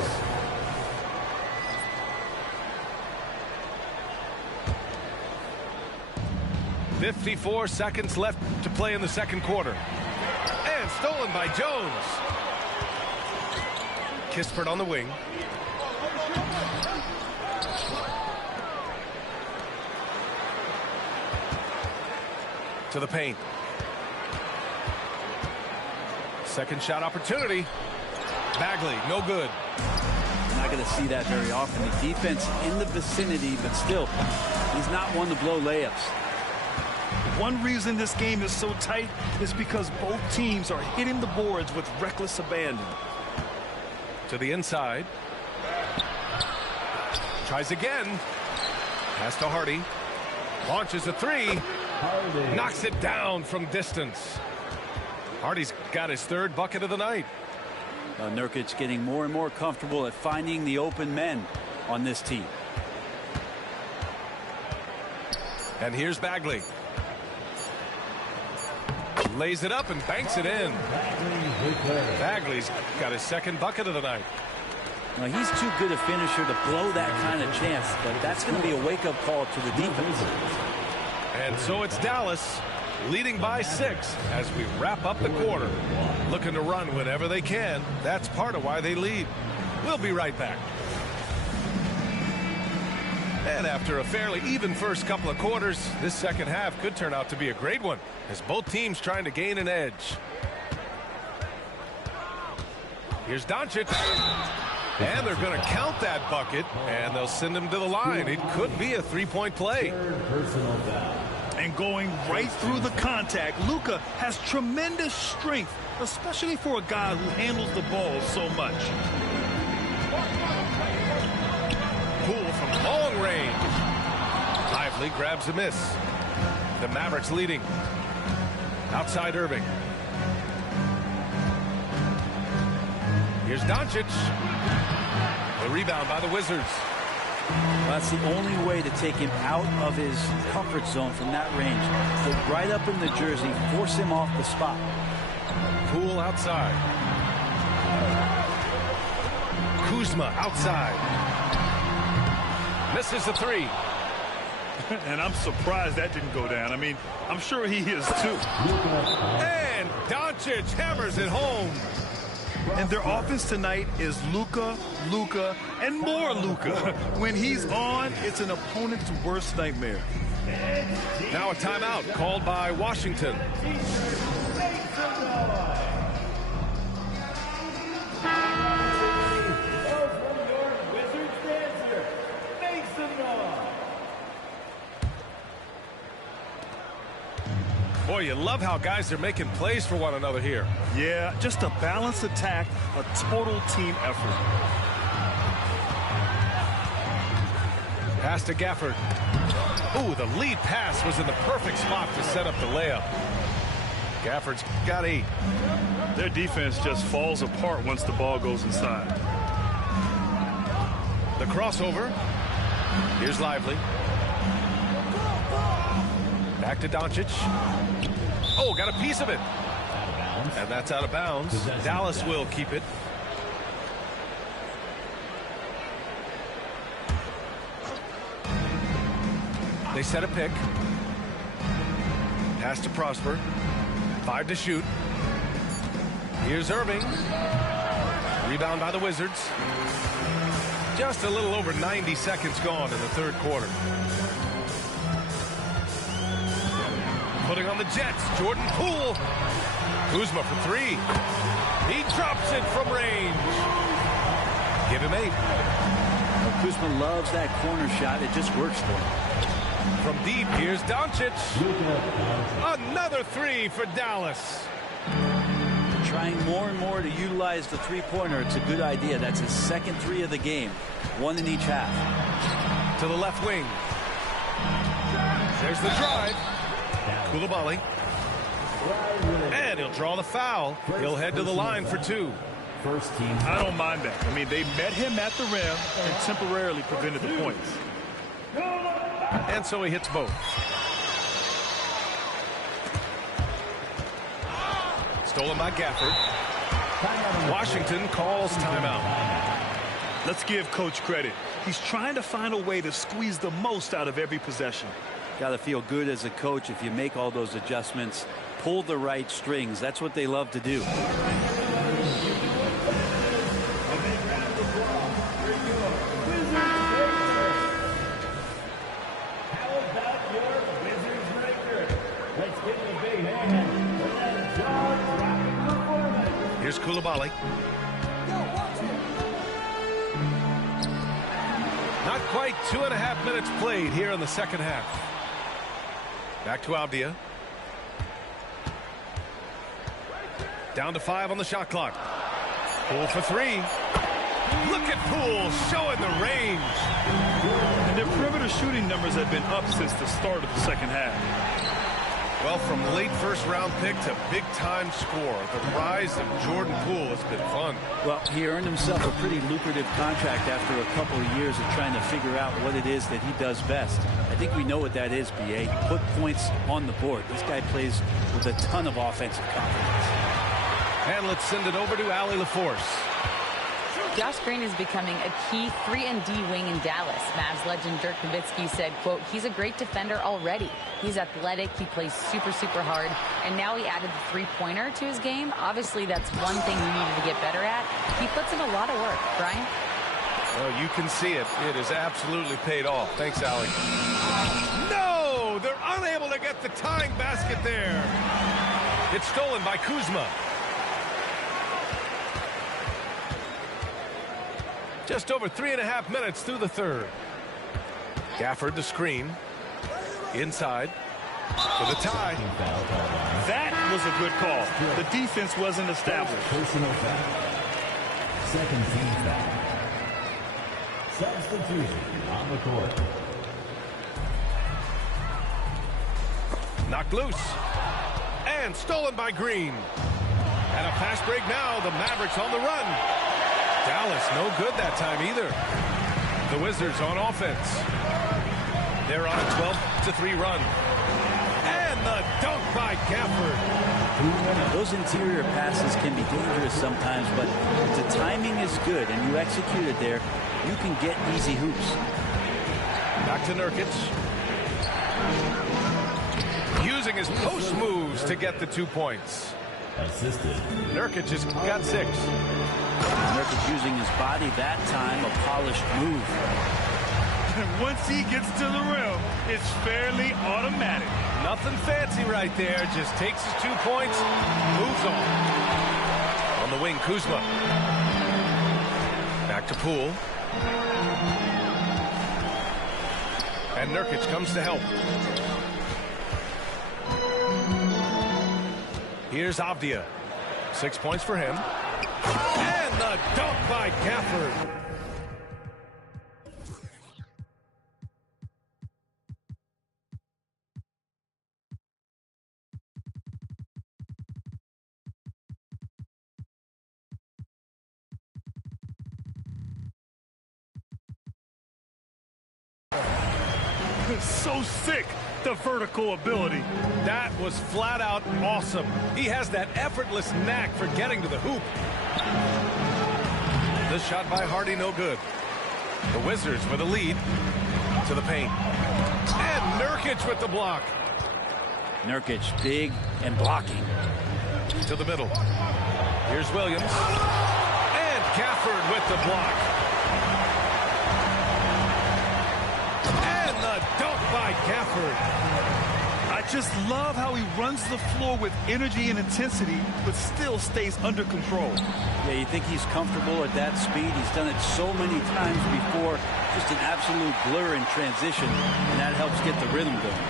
.54 seconds left to play in the second quarter. And stolen by Jones. Kispert on the wing. To the paint. Second shot opportunity. Bagley, no good. Not going to see that very often. The defense in the vicinity, but still, he's not one to blow layups. One reason this game is so tight is because both teams are hitting the boards with reckless abandon. To the inside. Tries again. Pass to Hardy. Launches a 3. Knocks it down from distance. Hardy's got his 3rd bucket of the night. Nurkic getting more and more comfortable at finding the open men on this team. And here's Bagley. Lays it up and banks it in. Bagley's got his 2nd bucket of the night. Now, he's too good a finisher to blow that kind of chance, but that's going to be a wake-up call to the defense. And so it's Dallas leading by 6 as we wrap up the quarter. Looking to run whenever they can. That's part of why they lead. We'll be right back. And after a fairly even first couple of quarters, this second half could turn out to be a great one as both teams trying to gain an edge. Here's Doncic. And they're going to count that bucket, and they'll send him to the line. It could be a three-point play. And going right through the contact, Luka has tremendous strength, especially for a guy who handles the ball so much. Poole from long range. Lively grabs a miss. The Mavericks leading. Outside Irving. Here's Doncic. The rebound by the Wizards. That's the only way to take him out of his comfort zone from that range. Go right up in the jersey, force him off the spot. Poole outside. Kuzma outside. Misses the three. And I'm surprised that didn't go down. I mean, I'm sure he is too. And Doncic hammers it home. And their offense tonight is Luka, Luka, and more Luka. When he's on, it's an opponent's worst nightmare. Now a timeout called by Washington. Boy, you love how guys are making plays for one another here. Yeah, just a balanced attack, a total team effort. Pass to Gafford. Ooh, the lead pass was in the perfect spot to set up the layup. Gafford's got 8. Their defense just falls apart once the ball goes inside. The crossover. Here's Lively. Back to Doncic. Oh, got a piece of it. And that's out of bounds. Dallas will keep it. They set a pick. Pass to Prosper. 5 to shoot. Here's Irving. Rebound by the Wizards. Just a little over 90 seconds gone in the third quarter. Putting on the Jets, Jordan Poole. Kuzma for 3. He drops it from range. Give him 8. Well, Kuzma loves that corner shot. It just works for him. From deep, here's Doncic. Another 3 for Dallas. Trying more and more to utilize the three-pointer. It's a good idea. That's his second 3 of the game. 1 in each half. To the left wing. There's the drive. Coulibaly. And he'll draw the foul. He'll head to the line for 2. First team. I don't mind that. I mean, they met him at the rim and temporarily prevented the points. And so he hits both. Stolen by Gafford. Washington calls timeout. Let's give Coach credit. He's trying to find a way to squeeze the most out of every possession. Got to feel good as a coach if you make all those adjustments, pull the right strings. That's what they love to do. Here's Coulibaly. Not quite 2.5 minutes played here in the second half. Back to Avdia. Down to 5 on the shot clock. Poole for 3. Look at Poole showing the range. And their perimeter shooting numbers have been up since the start of the second half. Well, from late first-round pick to big-time scorer, the rise of Jordan Poole has been fun. Well, he earned himself a pretty lucrative contract after a couple of years of trying to figure out what it is that he does best. I think we know what that is, B.A. Put points on the board. This guy plays with a ton of offensive confidence. And let's send it over to Allie LaForce. Josh Green is becoming a key 3-and-D wing in Dallas. Mavs legend Dirk Nowitzki said, quote, he's a great defender already. He's athletic. He plays super, super hard. And now he added the three-pointer to his game. Obviously, that's one thing he needed to get better at. He puts in a lot of work. Brian? Well, you can see it. It has absolutely paid off. Thanks, Allie. No! They're unable to get the tying basket there. It's stolen by Just over 3.5 minutes through the third. Gafford to screen. Inside. For the tie. That was a good call. The defense wasn't established. Personal foul. Second team foul. Substitution on the court. Knocked loose. And stolen by Green. And a fast break now. The Mavericks on the run. Dallas no good that time either. The Wizards on offense. They're on a 12-3 run. And the dunk by Gafford. Those interior passes can be dangerous sometimes, but if the timing is good and you execute it there, you can get easy hoops. Back to Nurkic. Using his post moves to get the 2 points. Assisted. Nurkic has got 6. Nurkic using his body that time, a polished move. Once he gets to the rim, it's fairly automatic. Nothing fancy right there. Just takes his 2 points, moves on. On the wing, Kuzma. Back to Poole. And Nurkic comes to help. Here's Avdia. 6 points for him. And the dunk by Gafford. So sick, the vertical ability. That was flat out awesome. He has that effortless knack for getting to the hoop. This shot by Hardy, no good. The Wizards with a lead to the paint. And Nurkic with the block. Nurkic big and blocking. To the middle. Here's Williams. And Gafford with the block. And the dunk by Gafford. I just love how he runs the floor with energy and intensity, but still stays under control. Yeah, you think he's comfortable at that speed. He's done it so many times before. Just an absolute blur in transition, and that helps get the rhythm going.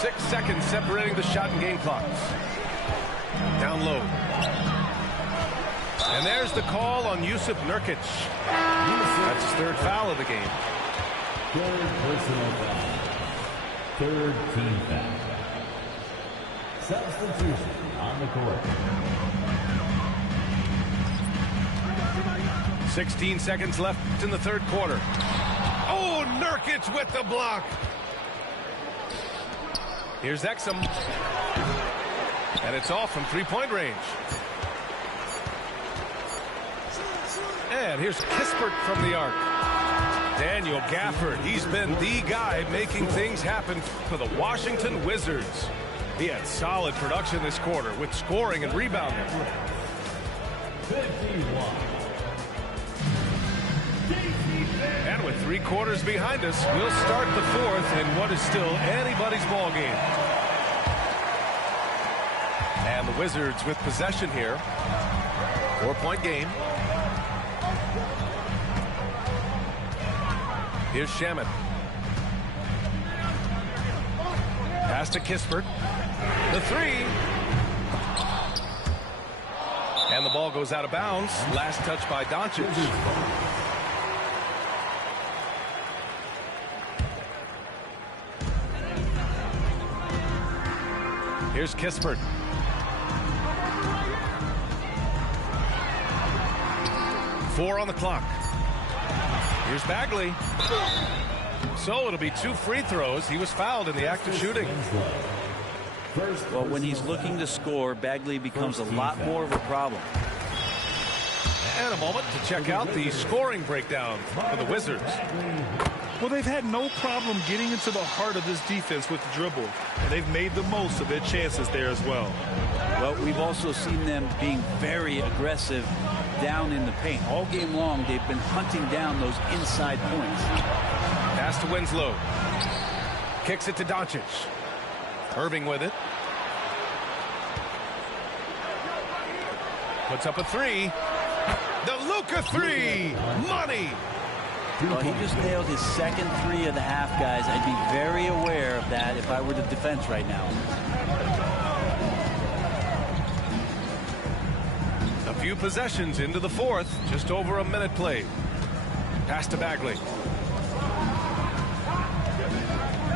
6 seconds separating the shot and game clocks. Down low. And there's the call on Jusuf Nurkic. That's his 3rd foul of the game. 3rd personal foul. 3rd team foul. Substitution on the court. 16 seconds left in the 3rd quarter. Oh, Nurkic with the block. Here's Exum. And it's off from 3-point range. And here's Kispert from the arc. Daniel Gafford, he's been the guy making things happen for the Washington Wizards. He had solid production this quarter with scoring and rebounding. 51. And with 3 quarters behind us, we'll start the 4th in what is still anybody's ball game. And the Wizards with possession here. 4-point game. Here's Shamet. Pass to Kispert. The 3. And the ball goes out of bounds. Last touch by Doncic. Here's Kispert. Four on the clock. Here's Bagley. So it'll be 2 free throws. He was fouled in the act of shooting. Well, when he's looking to score, Bagley becomes a lot more of a problem. And a moment to check out the scoring breakdown for the Wizards. Well, they've had no problem getting into the heart of this defense with the dribble, and they've made the most of their chances there as well. Well, we've also seen them being very aggressive down in the paint. All game long, they've been hunting down those inside points. Pass to Winslow. Kicks it to Doncic. Irving with it. Puts up a 3. The Luka three. Money. Well, he just nailed his second three of the half, guys. I'd be very aware of that if I were the defense right now. A few possessions into the fourth. Just over a minute played. Pass to Bagley.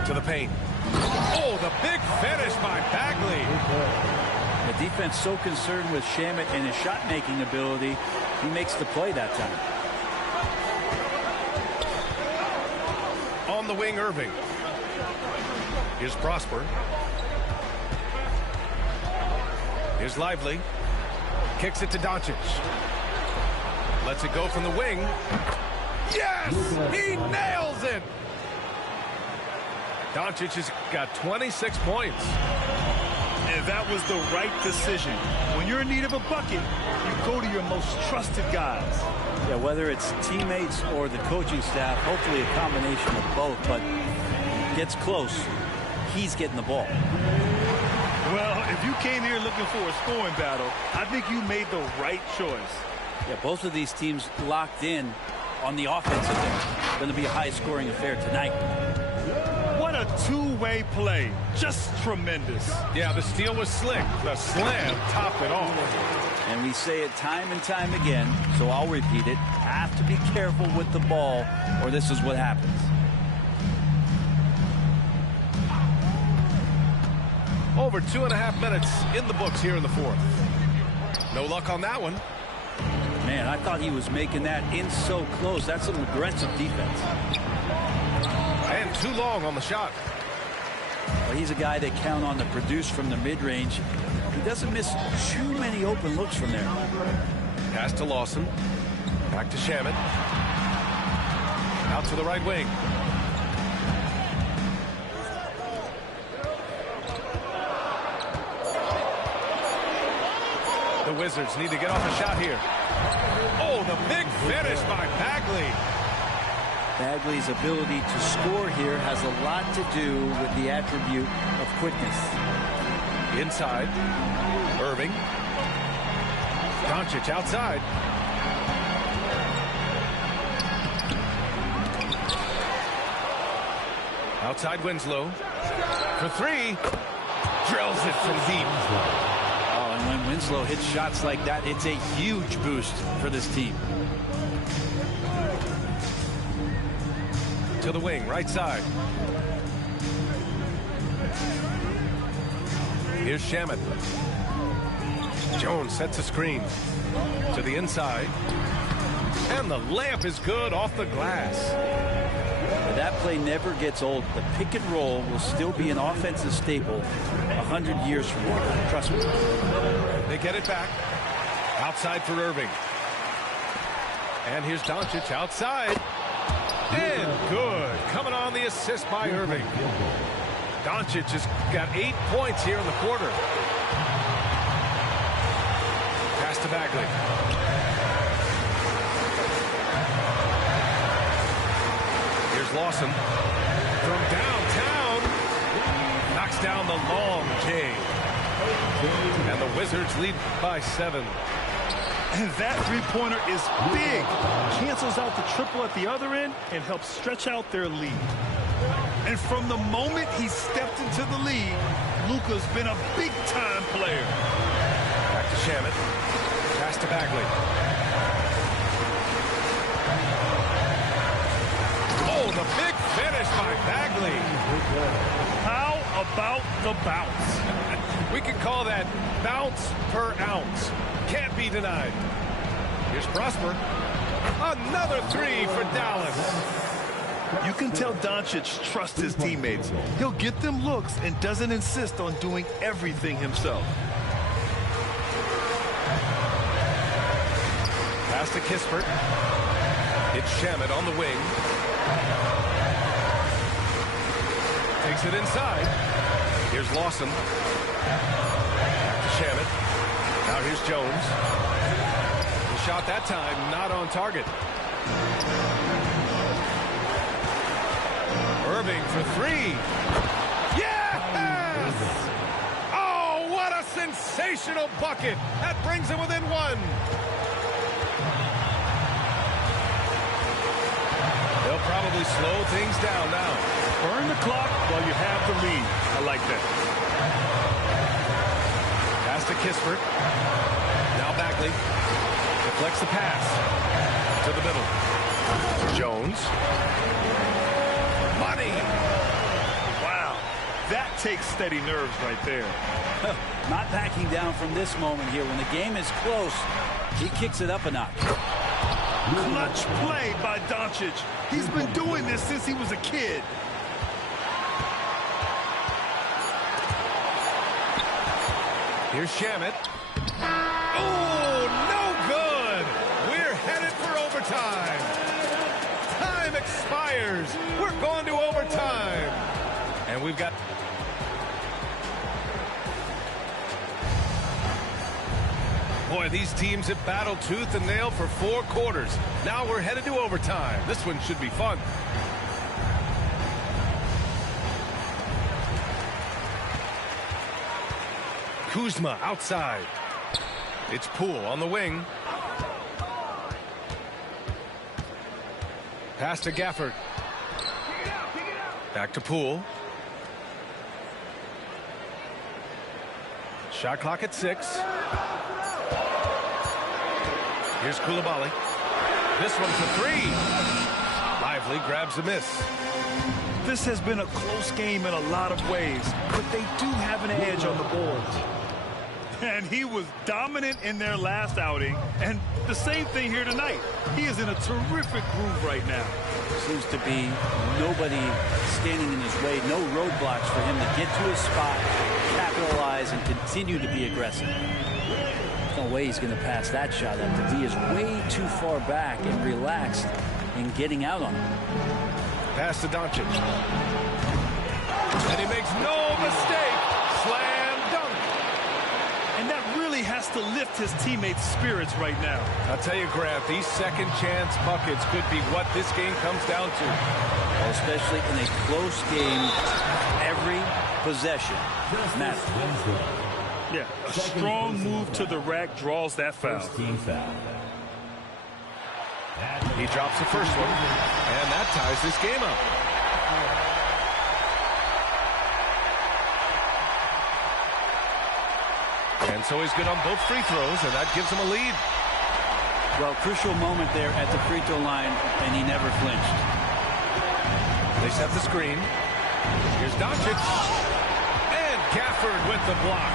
To the paint. Oh, the big finish by Bagley. The defense so concerned with Shamet and his shot-making ability, he makes the play that time. On the wing, Irving. Here's Prosper. Here's Lively. Kicks it to Doncic. Lets it go from the wing. Yes! He nails it! Doncic has got 26 points. And that was the right decision. When you're in need of a bucket, you go to your most trusted guys. Yeah, whether it's teammates or the coaching staff, hopefully a combination of both, but gets close, he's getting the ball. Well, if you came here looking for a scoring battle, I think you made the right choice. Yeah, both of these teams locked in on the offensive end. Going to be a high-scoring affair tonight. What a two-way play. Just tremendous. Yeah, the steal was slick. The slam topped it off. And we say it time and time again, so I'll repeat it. Have to be careful with the ball, or this is what happens. Over 2.5 minutes in the books here in the fourth. No luck on that one. Man, I thought he was making that in so close. That's some aggressive defense. And too long on the shot. Well, he's a guy they count on to produce from the mid-range. He doesn't miss too many open looks from there. Pass to Lawson. Back to Shamet. Out to the right wing. The Wizards need to get off a shot here. Oh, the big finish by Bagley. Bagley's ability to score here has a lot to do with the attribute of quickness. Inside. Irving. Doncic outside. Outside Winslow. For three. Drills it from deep. Oh, and when Winslow hits shots like that, it's a huge boost for this team. To the wing, right side. Here's Shamet. Jones sets a screen. To the inside. And the layup is good off the glass. But that play never gets old. The pick and roll will still be an offensive staple 100 years from now. Trust me. They get it back. Outside for Irving. And here's Doncic outside. And good. Coming on the assist by Irving. Doncic has got 8 points here in the quarter. Pass to Bagley. Here's Lawson. From downtown. Knocks down the long J. And the Wizards lead by 7. And that three-pointer is big. Cancels out the triple at the other end and helps stretch out their lead. And from the moment he stepped into the league, Luka's been a big-time player. Back to Shamet. Pass to Bagley. Oh, the big finish by Bagley. How about the bounce? We can call that bounce per ounce. Can't be denied. Here's Prosper. Another three for Dallas. You can tell Doncic trusts his teammates. He'll get them looks and doesn't insist on doing everything himself. Pass to Kispert. It's Shamet on the wing. Takes it inside. Here's Lawson. Back to Shamet. Now here's Jones. The shot that time not on target. Irving for three. Yes! Oh, what a sensational bucket. That brings him within one. slow things down now. Burn the clock while you have the lead. I like that. Pass to Kispert. Now Bagley deflects the pass to the middle. Jones. Money. Wow. That takes steady nerves right there. Not backing down from this moment here. When the game is close, he kicks it up a notch. Clutch play by Doncic. He's been doing this since he was a kid. Here's Shamet. Oh, no good. We're headed for overtime. Time expires. We're going to overtime. And we've got... Boy, these teams have battled tooth and nail for 4 quarters. Now we're headed to overtime. This one should be fun. Kuzma outside. It's Poole on the wing. Pass to Gafford. Back to Poole. Shot clock at 6. Here's Coulibaly. This one for 3. Lively grabs a miss. This has been a close game in a lot of ways, but they do have an edge on the boards. And he was dominant in their last outing, and the same thing here tonight. He is in a terrific groove right now. Seems to be nobody standing in his way, no roadblocks for him to get to his spot, capitalize, and continue to be aggressive. There's no way he's going to pass that shot up. The D is way too far back and relaxed in getting out on him. Pass to Doncic. And he makes no mistake. Slam dunk. And that really has to lift his teammates' spirits right now. I'll tell you, Grant, these second chance buckets could be what this game comes down to. Well, especially in a close game, every possession matters. Yeah, a strong move to the rack draws that foul. He drops the first one, and that ties this game up. And so he's good on both free throws, and that gives him a lead. Well, crucial moment there at the free throw line, and he never flinched. They set the screen. Here's Doncic. And Gafford with the block.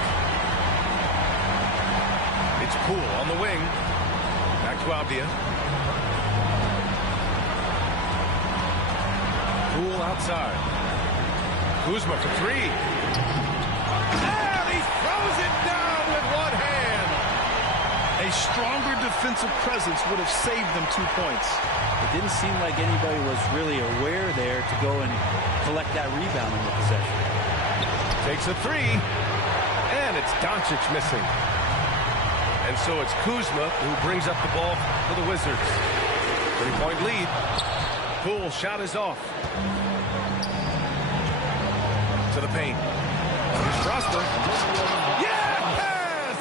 It's Poole on the wing. Back to Avdia. Poole outside. Kuzma for 3. And he throws it down with one hand. A stronger defensive presence would have saved them 2 points. It didn't seem like anybody was really aware there to go and collect that rebound in the possession. Takes a 3. And it's Doncic missing. And so it's Kuzma who brings up the ball for the Wizards. 3-point lead. Poole shot is off. To the paint. Here's Strasburg. Yes!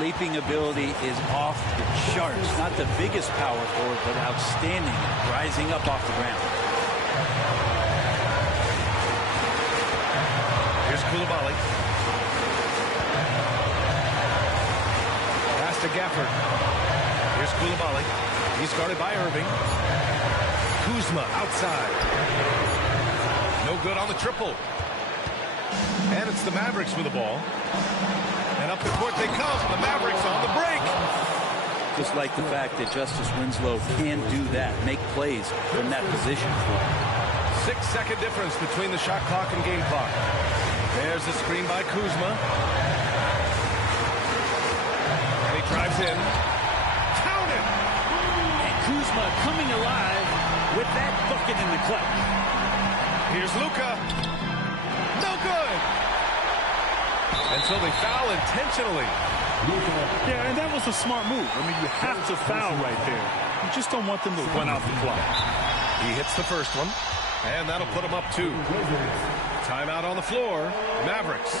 Leaping ability is off the charts. Not the biggest power forward, but outstanding. Rising up off the ground. Here's Coulibaly. Pass to Gafford. Here's Coulibaly. He's guarded by Irving. Kuzma outside. No good on the triple. And it's the Mavericks with the ball. And up the court they come. The Mavericks on the break. Just like the fact that Justice Winslow can do that, make plays from that position. 6-second difference between the shot clock and game clock. There's the screen by Kuzma. And he drives in. Count it! And Kuzma coming alive with that bucket in the clutch. Here's Luka. No good. And so they foul intentionally. Yeah, and that was a smart move. I mean, you have to foul right there. You just don't want them to run out the clock. He hits the first one, and that'll put him up 2. Timeout on the floor. Mavericks.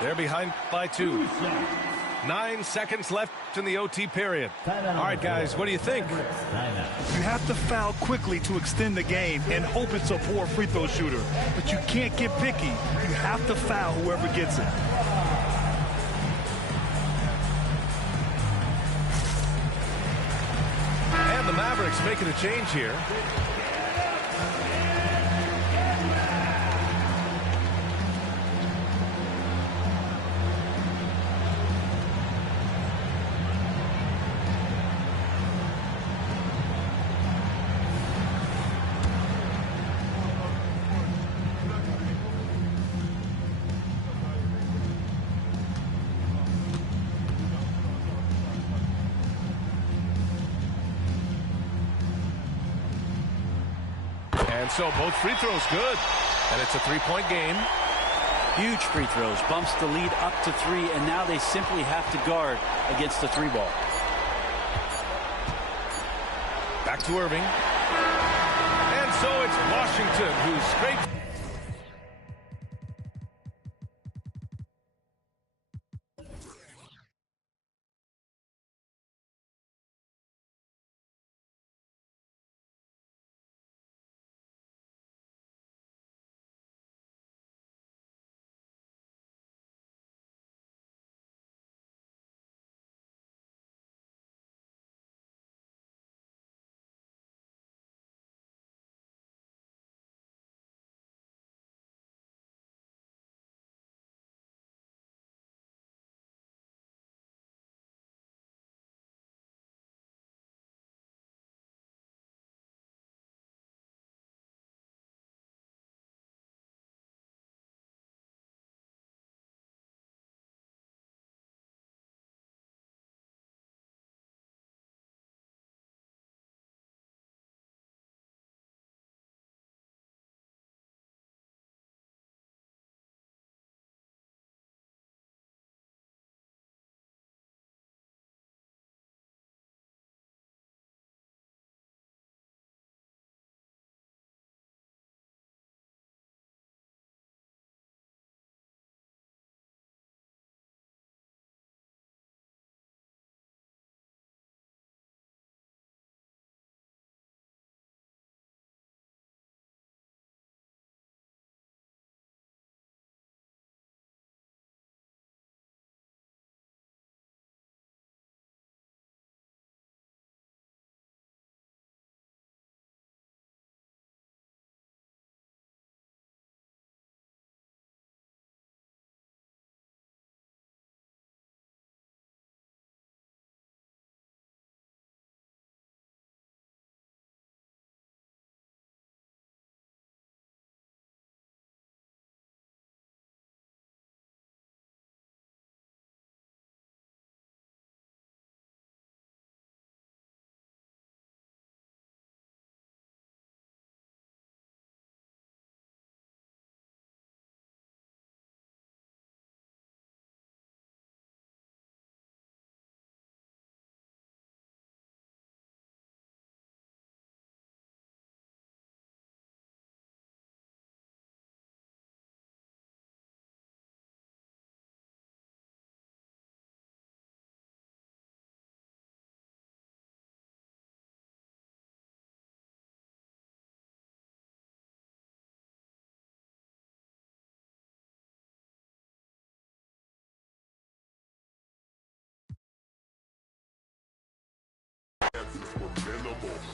They're behind by 2. 9 seconds left in the OT period. All right, guys, what do you think? You have to foul quickly to extend the game and hope it's a poor free throw shooter. But you can't get picky. You have to foul whoever gets it. And the Mavericks making a change here. And so both free throws good. And it's a three-point game. Huge free throws. Bumps the lead up to 3, and now they simply have to guard against the 3 ball. Back to Irving. And so it's Washington who scrapes.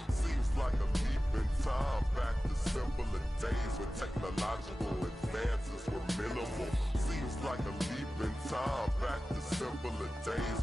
Seems like a leap in time back to simpler days when technological advances were minimal. Seems like a leap in time back to simpler days